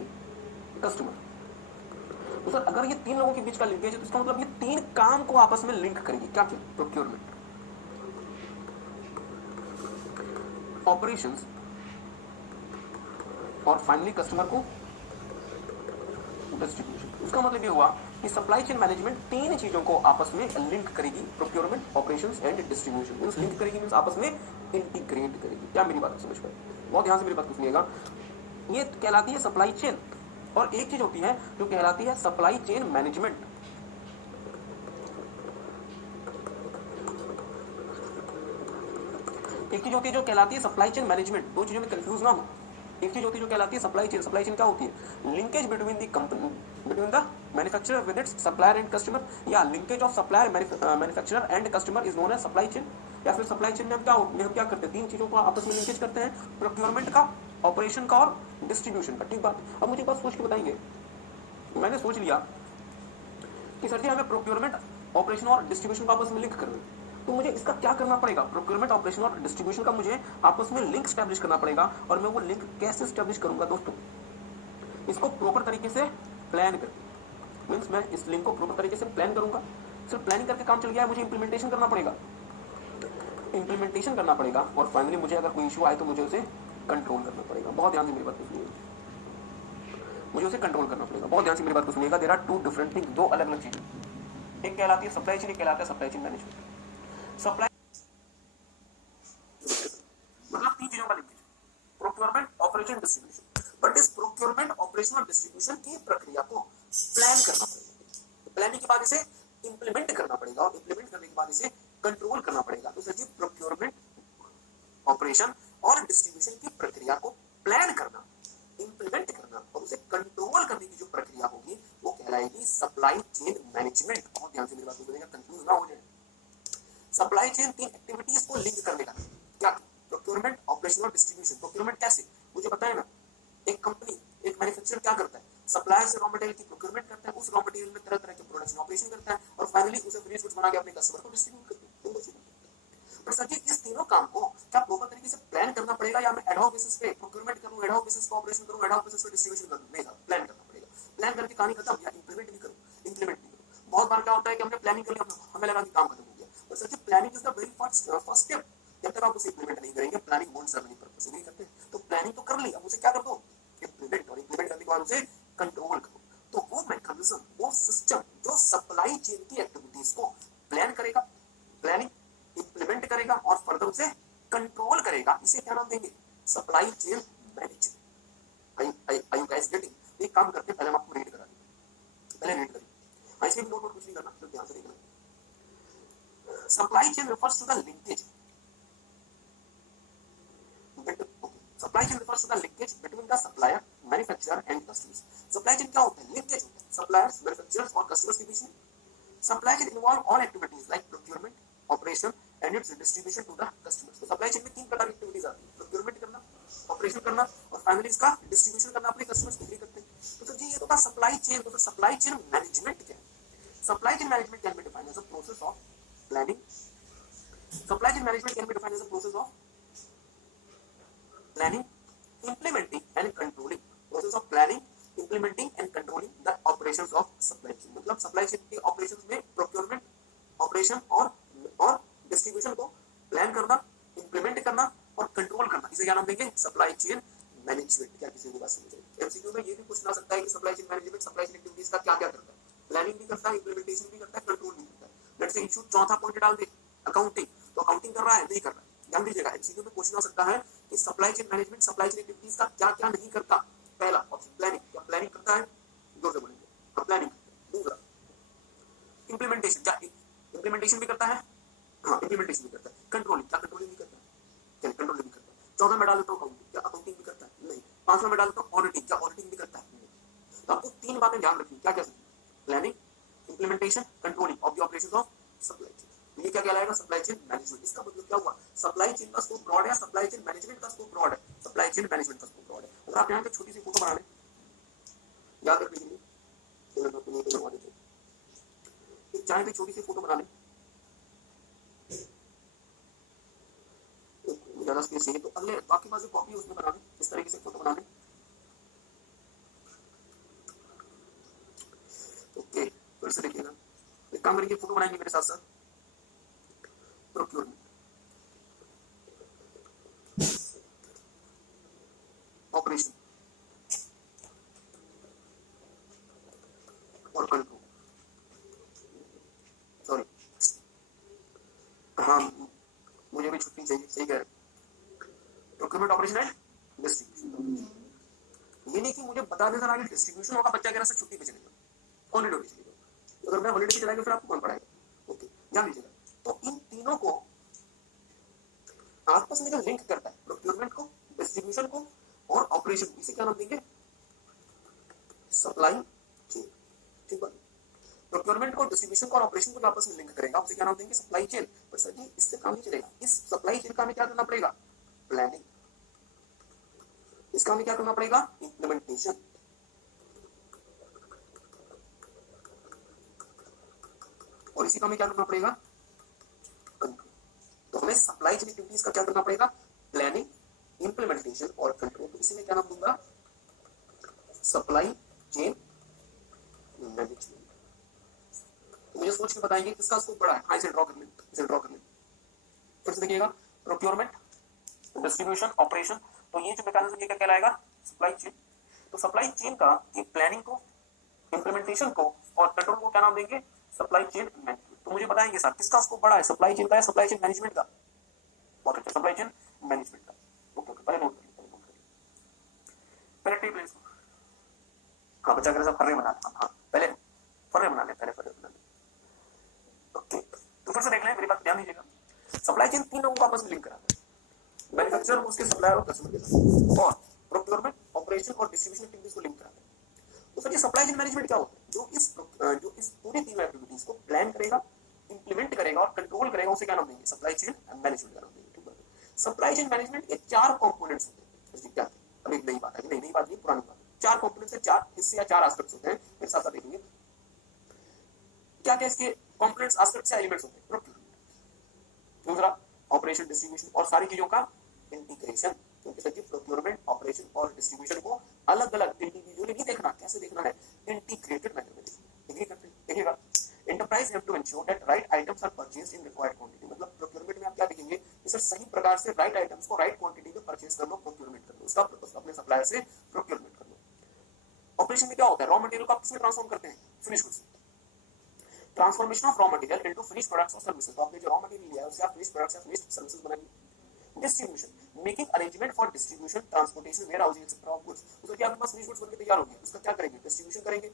कस्टमर। तो सर अगर ये 3 लोगों के बीच का लिंकेज है तो इसका मतलब ये 3 काम को आपस में लिंक करेगी। क्या क्या? प्रोक्योरमेंट, ऑपरेशंस और फाइनली कस्टमर को डिस्ट्रीब्यूशन। इसका मतलब ये हुआ कि सप्लाई चेन मैनेजमेंट 3 चीजों को आपस में लिंक करेगी, procurement, operations and distribution. Means link करेगी मींस आपस में इंटीग्रेट करेगी। क्या मेरी बात समझ पाए? बहुत ध्यान से मेरी बात को सुनिएगा। ये कहलाती है सप्लाई चेन, और एक चीज होती है जो कहलाती है सप्लाई चेन मैनेजमेंट। एक चीज होती है जो कहलाती है सप्लाई चेन मैनेजमेंट। दो चीजों में कंफ्यूज ना हो। एक चीज होती है जो कहलाती है सप्लाई चेन। सप्लाई चेन क्या होती है? Linkage between the company, between the manufacturer with its supplier and customer, या linkage of supplier, manufacturer and customer is known as supply chain. या फिर सप्लाई चेन में हम क्या करते हैं? 3 चीजों को आपस में लिंकेज करते हैं, प्रोक्योरमेंट का, ऑपरेशन का और डिस्ट्रीब्यूशन का। ठीक बात। अब मुझे बात सोच के बताएंगे, मैंने सोच लिया कि सर जी हमें प्रोक्योरमेंट, ऑपरेशन और डिस्ट्रीब्यूशन को आपस में लिंक करना है, तो मुझे इसका क्या करना पड़ेगा? प्रोक्योरमेंट, ऑपरेशन और डिस्ट्रीब्यूशन का मुझे आपस में लिंक स्टैब्लिश करना पड़ेगा। और मैं वो लिंक कैसे स्टैब्लिश करूंगा दोस्तों? इसको प्रॉपर तरीके से प्लान कर, मीन्स मैं इस लिंक को प्रॉपर तरीके से प्लान करूंगा। सिर्फ प्लानिंग करके काम चल गया है, मुझे इंप्लीमेंटेशन करना पड़ेगा। इंप्लीमेंटेशन करना पड़ेगा और फाइनली मुझे अगर कोई इशू आए तो मुझे उसे कंट्रोल करना पड़ेगा। बहुत ध्यान से मेरी बात को सुनिएगा, मुझे उसे कंट्रोल करना पड़ेगा। बहुत ध्यान से मेरी बात को सुनिएगा। देयर आर 2 डिफरेंट थिंग्स, 2 अलग अलग चीजें। एक कहलाती है सप्लाई चेन, एक कहलाता है सप्लाई चेन मैनेजमेंट। सप्लाई मतलब 3 चीजों का linkage, procurement, operation, distribution. But इस प्रोक्योरमेंट, ऑपरेशन और डिस्ट्रीब्यूशन की प्रक्रिया को प्लान करना पड़ेगा। प्लानिंग के बाद इसे इंप्लीमेंट करना पड़ेगा और इंप्लीमेंट करने के बाद इसे कंट्रोल करना पड़ेगा। तो सर जी प्रोक्योरमेंट, ऑपरेशन और डिस्ट्रीब्यूशन की प्रक्रिया को प्लान करना, इंप्लीमेंट करना और उसे कंट्रोल करने की जो प्रक्रिया होगी वो कहलाएगी सप्लाई चेन मैनेजमेंट। बहुत ध्यान से मेरी बात को सुनिएगा, कंफ्यूज ना हो जाए। सप्लाई चेन 3 एक्टिविटीज को लिंक करने का, क्या? प्रोक्योरमेंट, ऑपरेशन और डिस्ट्रीब्यूशन। प्रोक्योरमेंट कैसे? मुझे पता है ना, एक कंपनी, एक मैन्युफैक्चरर क्या करता है? सप्लायर से रॉ मटेरियल की प्रोक्योरमेंट करता है, उस रॉ मटेरियल में तरह तरह के प्रोडक्शन ऑपरेशन करता है और फाइनली उसे फिनिश गुड्स बना के अपने कस्टमर को डिस्ट्रीब्यूट करता है। पर सर जी इस तीनों काम को क्या प्रॉपर तरीके से प्लान करना पड़ेगा, या मैं एडहॉक बेसिस पे प्रोक्योरमेंट करूं, एडहॉक बेसिस पे ऑपरेशन करूं, एडहॉक बेसिस पे डिस्ट्रीब्यूशन करूं? नहीं सर, प्लान करना पड़ेगा। प्लान करके कहानी खत्म, या इंप्लीमेंट भी करूं, इंप्लीमेंट भी करूं। बहुत बार क्या होता है कि हमने प्लानिंग कर लिया, हमें लगा कि काम खत्म हो गया। पर sir ji planning is the very first step. जब तक आप उसे इंप्लीमेंट नहीं करेंगे, planning won't serve any purpose. नहीं करते तो प्लानिंग तो कर ली, अब उसे क्या कर दो? इंप्लीमेंट। और इंप्लीमेंट करने के बाद उसे कंट्रोल करो। तो वो मैकेनिज्म, वो सिस्टम जो सप्लाई चेन की एक्टिविटीज को प्लान करेगा, प्लानिंग, इंप्लीमेंट करेगा और फर्दर उसे कंट्रोल करेगा, इसे क्या नाम देंगे? Supply chain management. Are you guys getting? एक काम करते हैं, पहले हम आपको रीड करा दें, पहले रीड करिए। इसमें नोट कुछ नहीं करना, तो ध्यान से देखना। Supply chain refers to the linkage, supply chain refers to the linkage between the supplier, manufacturer and customers। Supply chain क्या होता है? लिंकेज होता है सप्लायर्स, मैन्युफैक्चरर्स और कस्टमर्स के बीच में। Supply chain involve all activities like procurement, operation and its distribution to the customers. तो सप्लाई चेन में 3 प्रकार की एक्टिविटीज आती है, प्रोक्योरमेंट करना, ऑपरेशन करना और फाइनली इसका डिस्ट्रीब्यूशन करना अपने कस्टमर्स को करते हैं। तो सर जी ये तो था सप्लाई चेन। तो सप्लाई चेन मैनेजमेंट क्या है? Supply chain management can be defined as a process of planning. Supply chain management can be defined as a process of planning, implementing and controlling, process of planning, implementing and controlling the operations of supply chain। मतलब supply chain के operations में procurement, operation और distribution को plan करना, implement करना और control करना, इसे क्या नाम देंगे? Supply chain management. क्या किसी को बात समझ आई? एमसीक्यू में ये भी पूछना सकता है कि supply chain management supply chain activities का क्या क्या करता है? प्लानिंग भी करता है, इंप्लीमेंटेशन भी करता है, कंट्रोल भी करता है। लेट्स से इशू चौथा पॉइंट डाल दे, अकाउंटिंग। तो अकाउंटिंग कर रहा है, नहीं कर रहा है? ध्यान दीजिएगा, एमसीक्यू में क्वेश्चन आ सकता है कि supply chain management supply chain activities का क्या क्या नहीं करता। पहला ऑप्शन प्लानिंग, क्या प्लानिंग करता है? जोर से बोलेंगे, हाँ प्लानिंग। दूसरा इंप्लीमेंटेशन, क्या इंप्लीमेंटेशन भी करता है? हाँ इंप्लीमेंटेशन भी करता है। कंट्रोलिंग, क्या कंट्रोलिंग भी करता है? क्या कंट्रोलिंग भी करता है। चौथा में डाल देता हूँ अकाउंटिंग, क्या अकाउंटिंग भी करता है? नहीं। पांचवा में डाल देता हूँ ऑडिटिंग, क्या ऑडिटिंग भी करता है? नहीं। तो आपको 3 बातें ध्यान रखनी, क्या क्या? Planning, implementation, controlling of the operations of supply chain। ये क्या कहलाएगा? Supply chain management. इसका मतलब क्या हुआ? सप्लाई चेन का स्कोप ब्रॉड है, सप्लाई चेन मैनेजमेंट का स्कोप ब्रॉड है, सप्लाई चेन मैनेजमेंट का स्कोप ब्रॉड है। अगर आप यहाँ पे छोटी सी फोटो बना लें, याद रखने के लिए चाहे भी छोटी सी फोटो बना लें, ज्यादा स्पेस चाहिए तो अगले बाकी पास कॉपी उसमें बना लें, इस तरीके से फोटो बना लें। ओके, फिर से देखिएगा, एक काम करेंगे, फोटो बनाएंगे मेरे साथ साथ। प्रोक्योरमेंट, ऑपरेशन और कंट्रोल, सॉरी हाँ मुझे भी छुट्टी चाहिए, सही कह रहे। Procurement, operation and distribution. ये नहीं कि मुझे बता दें सर आगे डिस्ट्रीब्यूशन होगा, बच्चा कह रहा है छुट्टी पे चलेगा, हॉलीडे पे चलेगा, अगर मैं हॉलीडे पे चलाएगा फिर आपको कौन पढ़ाएगा? ओके, ध्यान दीजिएगा। तो इन तीनों को आपस में जो लिंक करता है, प्रोक्योरमेंट को, डिस्ट्रीब्यूशन को और ऑपरेशन, इसे क्या नाम देंगे? Supply chain. ठीक है, प्रोक्योरमेंट को, डिस्ट्रीब्यूशन को और ऑपरेशन को आपस में लिंक करेगा, उसे क्या नाम देंगे? Supply chain. पर सर जी इससे काम नहीं चलेगा, इस सप्लाई चेन का हमें क्या करना पड़ेगा? प्लानिंग। इसका हमें क्या करना पड़ेगा? इम्प्लीमेंटेशन। और इसी का हमें क्या करना पड़ेगा? कंट्रोल। तो हमें सप्लाई चेन एक्टिविटीज का क्या करना पड़ेगा? प्लानिंग, इम्प्लीमेंटेशन और कंट्रोल। तो इसी में क्या नाम दूंगा? Supply chain management. मुझे सोच के बताएंगे किसका स्कोप बड़ा है? हाँ, इसे ड्रॉ कर लें, इसे ड्रॉ कर लें। फिर से देखिएगा, प्रोक्योरमेंट, डिस्ट्रीब्यूशन, ऑपरेशन, तो ये जो मैकेनिज्म ये क्या कहलाएगा? Supply chain. तो सप्लाई चेन का ये प्लानिंग को, इम्प्लीमेंटेशन को और कंट्रोल को क्या नाम देंगे? Supply chain management. तो मुझे बताएंगे सर किसका स्कोप बड़ा है? सप्लाई चेन का या सप्लाई चेन मैनेजमेंट का? बहुत अच्छा, सप्लाई चेन मैनेजमेंट का। ओके, पहले नोट करिए, पहले टेप लें इसको। हाँ, बच्चा कर सब फर्रे बना लें, हाँ पहले फर्रे बना लें, पहले फर्रे बना लें। ओके, तो फिर से देख लें, मेरी बात ध्यान दीजिएगा। सप्लाई चेन तीन लोगों को आपस में लिंक कराता है, मैन्युफैक्चरर, उसके सप्लायर और कस्टमर के साथ, और प्रोक्योरमेंट, ऑपरेशन और डिस्ट्रीब्यूशन एक्टिविटीज को लिंक कराता है। तो फिर ये सप्लाई चेन मैनेजमेंट क्या होता है? जो इस पूरी तीन एक्टिविटीज को प्लान करेगा, इंप्लीमेंट करेगा और कंट्रोल करेगा, उसे क्या नाम देंगे? सप्लाई चेन मैनेजमेंट का नाम देंगे। ठीक है, सप्लाई चेन मैनेजमेंट के चार कंपोनेंट्स होते हैं। क्या? अब एक नई बात है, नई बात नहीं, पुरानी बात। चार कंपोनेंट्स है, चार हिस्से या चार एस्पेक्ट्स होते हैं, मेरे साथ साथ देखेंगे क्या क्या इसके कंपोनेंट्स, एस्पेक्ट्स या एलिमेंट्स होते हैं। प्रोक्योरमेंट, दूसरा ऑपरेशन, डिस्ट्रीब्यूशन और सारी चीजों का इंटीग्रेशन। क्योंकि सर जी प्रोक्योरमेंट, ऑपरेशन और डिस्ट्रीब्यूशन को अलग अलग इंडिविजुअली नहीं देखना, कैसे देखना है? इंटीग्रेटेड मैनर में देखिएगा। Enterprise have to ensure that right items are purchased in required quantity. मतलब प्रोक्योरमेंट में आप क्या देखेंगे? सर सही प्रकार से राइट आइटम्स को राइट क्वांटिटी में परचेज कर लो, प्रोक्योरमेंट कर लो, उसका अपने सप्लायर से प्रोक्योरमेंट कर लो। ऑपरेशन में क्या होता है? रॉ मटेरियल को आप किसमें ट्रांसफॉर्म करते हैं? Finish goods. Transformation of raw material into finish products और सर्विसेज। तो आपने जो रॉ मटेरियल लिया है उससे आप फिनिश प्रोडक्ट्स या फिनिश सर्विसेज बनाएंगे। Distribution, making arrangement for distribution, transportation, warehousing etcetera of goods. तो क्या आपके पास फिनिश गुड्स बनके तैयार हो गया, उसका क्या करेंगे? डिस्ट्रीब्यूशन करेंगे।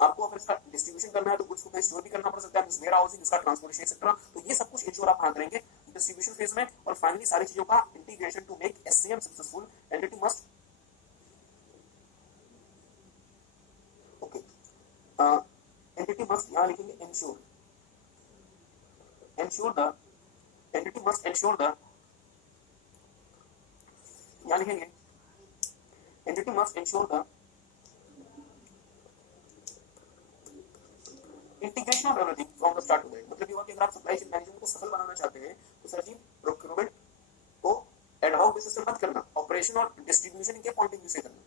आपको अगर इसका डिस्ट्रीब्यूशन करना है तो गुड्स को कहीं स्टोर भी करना पड़ सकता है, वेयर हाउसिंग, इसका ट्रांसपोर्टेशन एक्सेट्रा। तो ये सब कुछ इंश्योर आप कहां करेंगे? डिस्ट्रीब्यूशन फेज में। और फाइनली सारी चीजों का integration to make SCM successful. Entity must entity must, यहां लिखेंगे ensure, ensure the entity must ensure the, यहाँ लिखेंगे entity must ensure the integration of everything from the start to the end। मतलब ये हुआ कि अगर आप सप्लाई चेन मैनेजमेंट को सफल बनाना चाहते हैं तो सर जी प्रोक्योरमेंट को एड हॉक बेसिस पे मत करना, ऑपरेशन और डिस्ट्रीब्यूशन के पॉइंट ऑफ व्यू से करना,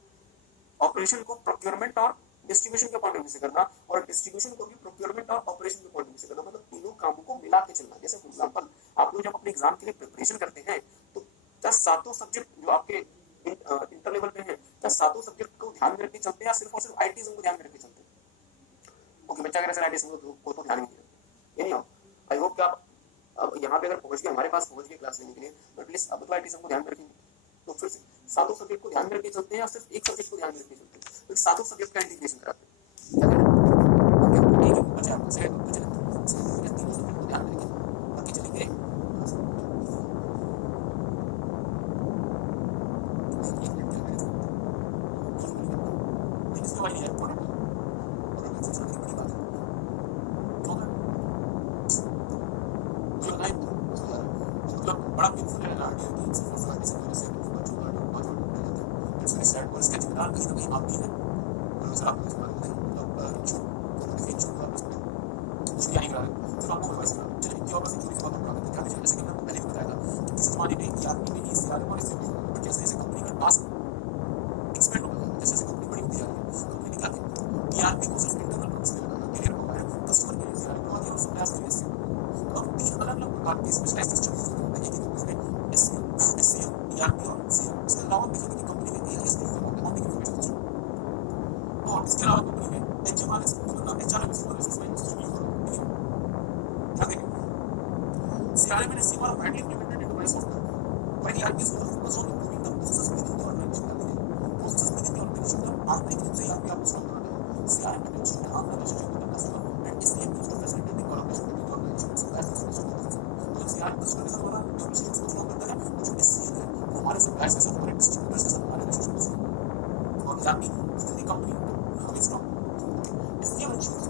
ऑपरेशन को प्रोक्योरमेंट और डिस्ट्रीब्यूशन के पॉइंट ऑफ व्यू से करना, और डिस्ट्रीब्यूशन को भी प्रोक्योरमेंट और ऑपरेशन के पॉइंट ऑफ व्यू से करना। मतलब तीनों कामों को मिला के चलना। जैसे फॉर एग्जांपल आप लोग जब अपने एग्जाम के लिए प्रिपरेशन करते हैं तो क्या सातों सब्जेक्ट जो आपके इंटर लेवल पे हैं, क्या सातों सब्जेक्ट को ध्यान में रख के चलते हैं या सिर्फ और सिर्फ आईटीज़म को ध्यान में रख के चलते हैं? ओके, बच्चा अगर आईटीज़म को तो ध्यान में नहीं, ये नहीं हो। आई होप कि आप अब यहाँ पे अगर पहुंच गए, हमारे पास पहुंच गए क्लास लेने के लिए, तो एटलीस्ट अब तो आईटीज़म को ध्यान में रखेंगे। तो फिर से सातों सब्जेक्ट को ध्यान में रख के चलते हैं या सिर्फ एक सब्जेक्ट को ध्यान में रख के चलते हैं? तो सातों सब्जेक्ट का इंटीग्रेशन कराते हैं। सेड और इसके जिम्मेदार कहीं ना कहीं आप भी हैं। और सर आपको इसके बारे में जो कुछ क्या नहीं करा रहे सिर्फ आपको एडवाइस करा। चलिए क्या होगा सिक्योरिटी बात करा क्या कीजिए, जैसे कि मैंने पहले भी बताया था कि किसी जमाने में ईआरपी में ही सीआरएम और एसएम बट जैसे जैसे कंपनी का टास्क एक्सपेंड हो रहा है, जैसे जैसे कंपनी बड़ी होती जा रही है, कंपनी ने क्या किया ईआरपी को सिर्फ इंटरनल पर्पस के लिए रखा है, कस्टमर के लिए सीआरएम बना दिया और सप्लायर्स के लिए एसएम। तो अब तीन अलग अलग प्रकार के स्पेशलाइज्ड सिस्टम यूज होते हैं एक ही कंपनी में, एससीएम, ईआरपी और सीएम। इसके अलावा भी जो कंपनी में एआईएस भी यूज होता है, अकाउंटिंग इन्फॉर्मेशन सिस्टम। और इसके अलावा कंपनी में एचएमआरएस मतलब एचआरएम मैनेजमेंट सिस्टम यूज होता है। ध्यान देंगे CRM and SCM are widely implemented into my software. While ERP is more focused on improving the process within the organization. Process within the organization मतलब आंतरिक रूप से ERP आपको समझ रहा है। CRM में जो आप relationship with the customer and SCM is to facilitate the collaboration between the organization. Suppliers and customers. मतलब CRM कस्टमर के साथ हमारा रिलेशनशिप को स्ट्रॉन्ग करता है, जो SCM है वो हमारे सप्लायर्स के साथ, हमारे डिस्ट्रीब्यूटर्स के साथ हमारे रिलेशनशिप को और ERP within the company हमें strong. SCM ensures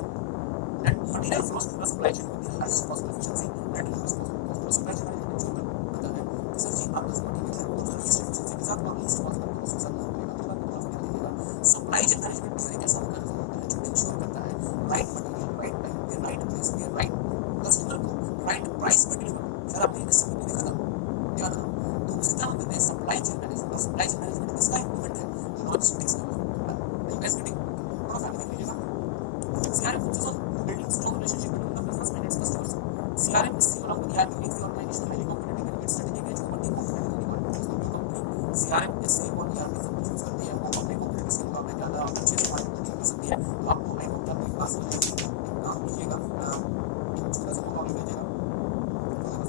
that material flows through the supply chain with the highest possible efficiency and lowest possible cost. Supply chain management जो होता है कि सर जी आपका जो मटेरियल है वो लीस्ट एफिशिएंसी के साथ और लीस्ट कॉस्ट में उसके साथ काम करेगा, तो आपको प्रॉफिट मिलेगा। सप्लाई चेन मैनेजमेंट भी एक ऐसा मैकेनिज्म होता है जो इंश्योर करता है राइट मटेरियल राइट टाइम पे राइट प्लेस पे राइट कस्टमर को राइट प्राइस पे डिलीवर। सर आपने इससे भी देखा था याद था, तो उसी तरह हम कहते हैं सप्लाई चेन मैनेजमेंट। और सप्लाई चेन मैनेजमेंट इसका इंप्लीमेंट है लॉजिस्टिक्स का एसपीटी थोड़ा सा आगे देखिएगा। CRM focuses on building strong relationship between the business and its customers. CRM is similar to ERP makes the organization highly competitive and its strategic edge over the competitive environment. जो company CRM, SCM और ERP सब कुछ use करती है वो अपने competitive से मुकाबले ज़्यादा अच्छे से मार्केटिंग कर सकती है। तो आपको आई होप आपके पास काम कीजिएगा, छोटा सा कॉपी भेजिएगा,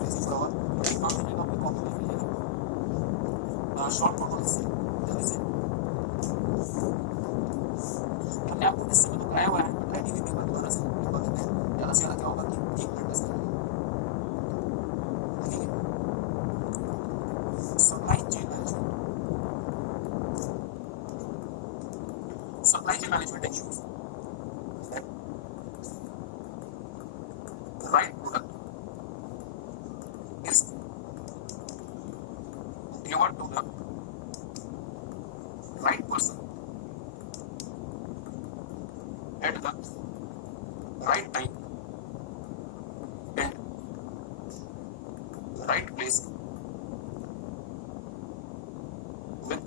वैसे छोड़ा हुआ और एक काम कीजिएगा अपनी कॉपी में भेजिएगा शॉर्ट नोट से जल्दी से। हमने आपको इस समय तो कराया हुआ है, राइटिंग के पेपर दोबारा से पेपर देते हैं, ज़्यादा से ज़्यादा क्या होगा कि 1 मिनट बस ठीक है। Supply chain management, supply chain management ensures that the right product is delivered to the right person at the right time and right place with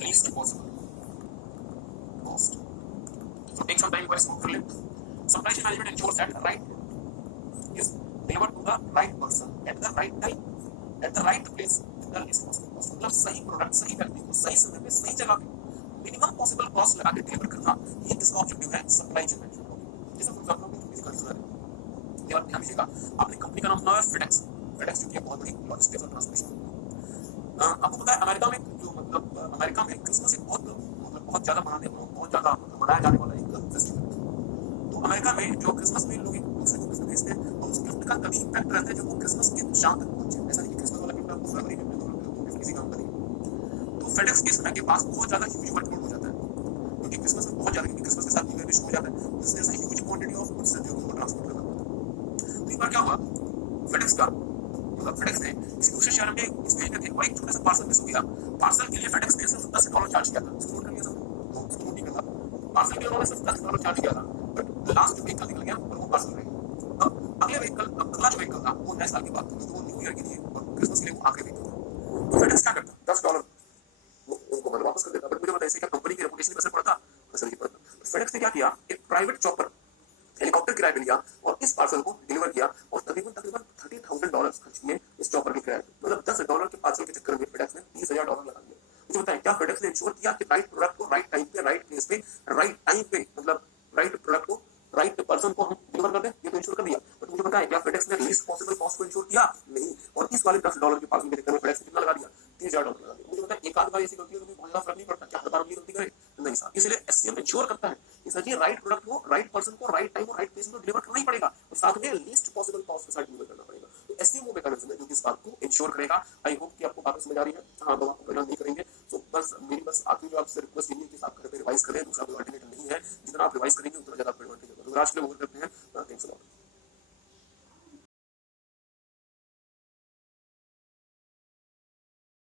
least possible cost. So take some time for a smooth fill. Supply chain management ensures that the right product is delivered to the right person at the right time at the right place with the least possible cost. मतलब सही product सही व्यक्ति को सही समय पे सही जगह पे मिनिमम पॉसिबल कॉस्ट लगा के डिलीवर करना, ये किसका ऑब्जेक्टिव है? Supply chain management. जैसे फॉर एग्जांपल किसी कंज्यूमर है और ध्यान दीजिएगा आपने कंपनी का नाम सुना है फेडेक्स। फेडेक्स जो कि बहुत बड़ी लॉजिस्टिक्स और ट्रांसपोर्टेशन कंपनी है। आपको पता है अमेरिका में जो मतलब अमेरिका में क्रिसमस एक बहुत ज्यादा बहुत ज्यादा मनाया जाने वाला एक फेस्टिवल। तो अमेरिका में जो क्रिसमस में लोग एक दूसरे को गिफ्ट भेजते हैं और उस गिफ्ट का तभी इम्पैक्ट रहता है जब वो क्रिसमस के शाम तक पहुंचे। ऐसा नहीं कि क्रिसमस वाला गिफ्ट आपको फरवरी में गिफ्ट किसी काम करेंगे। तो फेडेक्स के समय के पास बहुत ज्यादा ह्यूज वर्कलोड हो जाता है क्योंकि क्रिसमस में बहुत ज्यादा, क्योंकि क्रिसमस के साथ न्यू ईयर भी शुरू हो जाता है, तो इसलिए ह्यूज क्वांटिटी ऑफ गुड्स जो उनको ट्रांसपोर्ट करना पड़ता है। तो एक बार क्या हुआ फेडेक्स का मतलब फेडेक्स ने किसी दूसरे शहर में कुछ भेजने थे और एक छोटा सा पार्सल मिस हो गया। पार्सल के लिए फेडेक्स ने सिर्फ $10 चार्ज किया था। इसको नोट कर लिया सब, तो इसको नोट नहीं करता। पार्सल के लिए उन्होंने सिर्फ $10 चार्ज किया था, बट लास्ट जो व्हीकल निकल गया और वो पार्सल रह गया। अब अगले व्हीकल अगला जो व्हीकल था वो नए साल की बात थी, तो वो न्यू ईयर के लिए और क्रिसमस के लिए वो आखिरी व्हीकल था। तो फेडेक्स क्या करता $10 उनको मतलब वापस कर देता। बट मुझे बताइए इससे क्या कंपनी की रेपुटेशन पर असर पड़ता? असर नहीं पड़ता। तो फेडेक्स ने क्या किया, एक प्राइवेट चॉपर हेलीकॉप्टर किराए पे लिया और इस पार्सल को डिलीवर किया और तकरीबन $30,000 खर्च किए इस चॉपर के किराए पे। मतलब $10 के पार्सल के चक्कर में फेडेक्स ने $30,000 लगा दिया। मुझे बताएं क्या फेडेक्स ने इंश्योर किया कि राइट प्रोडक्ट को राइट टाइम पे राइट प्लेस पे राइट टाइम पे मतलब राइट प्रोडक्ट को राइट पर्सन को हम डिलीवर कर दें? ये तो इंश्योर कर दिया। बट मुझे बताएं क्या फेडेक्स ने लीस्ट पॉसिबल कॉस्ट को इंश्योर किया? नहीं। और इस वाले $10 के पार्सल के चक्कर में फेडेक्स ने कितना लगा दिया? $30,000 लगा दिया। मुझे बताएं एक आध बार ऐसी गलती होगी बहुत ज्यादा फर्क नहीं पड़ता, क्या हर बार ये गलती करे? नहीं साहब। इसलिए एससीएम इंश्योर करता है कि सर जी राइट प्रोडक्ट को राइट पर्सन को राइट टाइम और राइट प्लेस में डिलीवर करना ही पड़ेगा और साथ में लीस्ट पॉसिबल कॉस्ट के साथ डिलीवर करना पड़ेगा। तो एससीएम वो मैकेनिज्म है जो कि इस बात को इंश्योर करेगा। आई होप कि आपको बात समझ आ रही है। हाँ, हम आपको प्रदान नहीं करेंगे। तो बस मेरी आखिरी जो आपसे रिक्वेस्ट यही है कि आप घर पे रिवाइज करें। दूसरा कोई अल्टरनेटिव नहीं है, जितना आप रिवाइज करेंगे उतना ज्यादा आपको एडवांटेज होगा। तो आज के लिए वो करते हैं। Thanks a lot.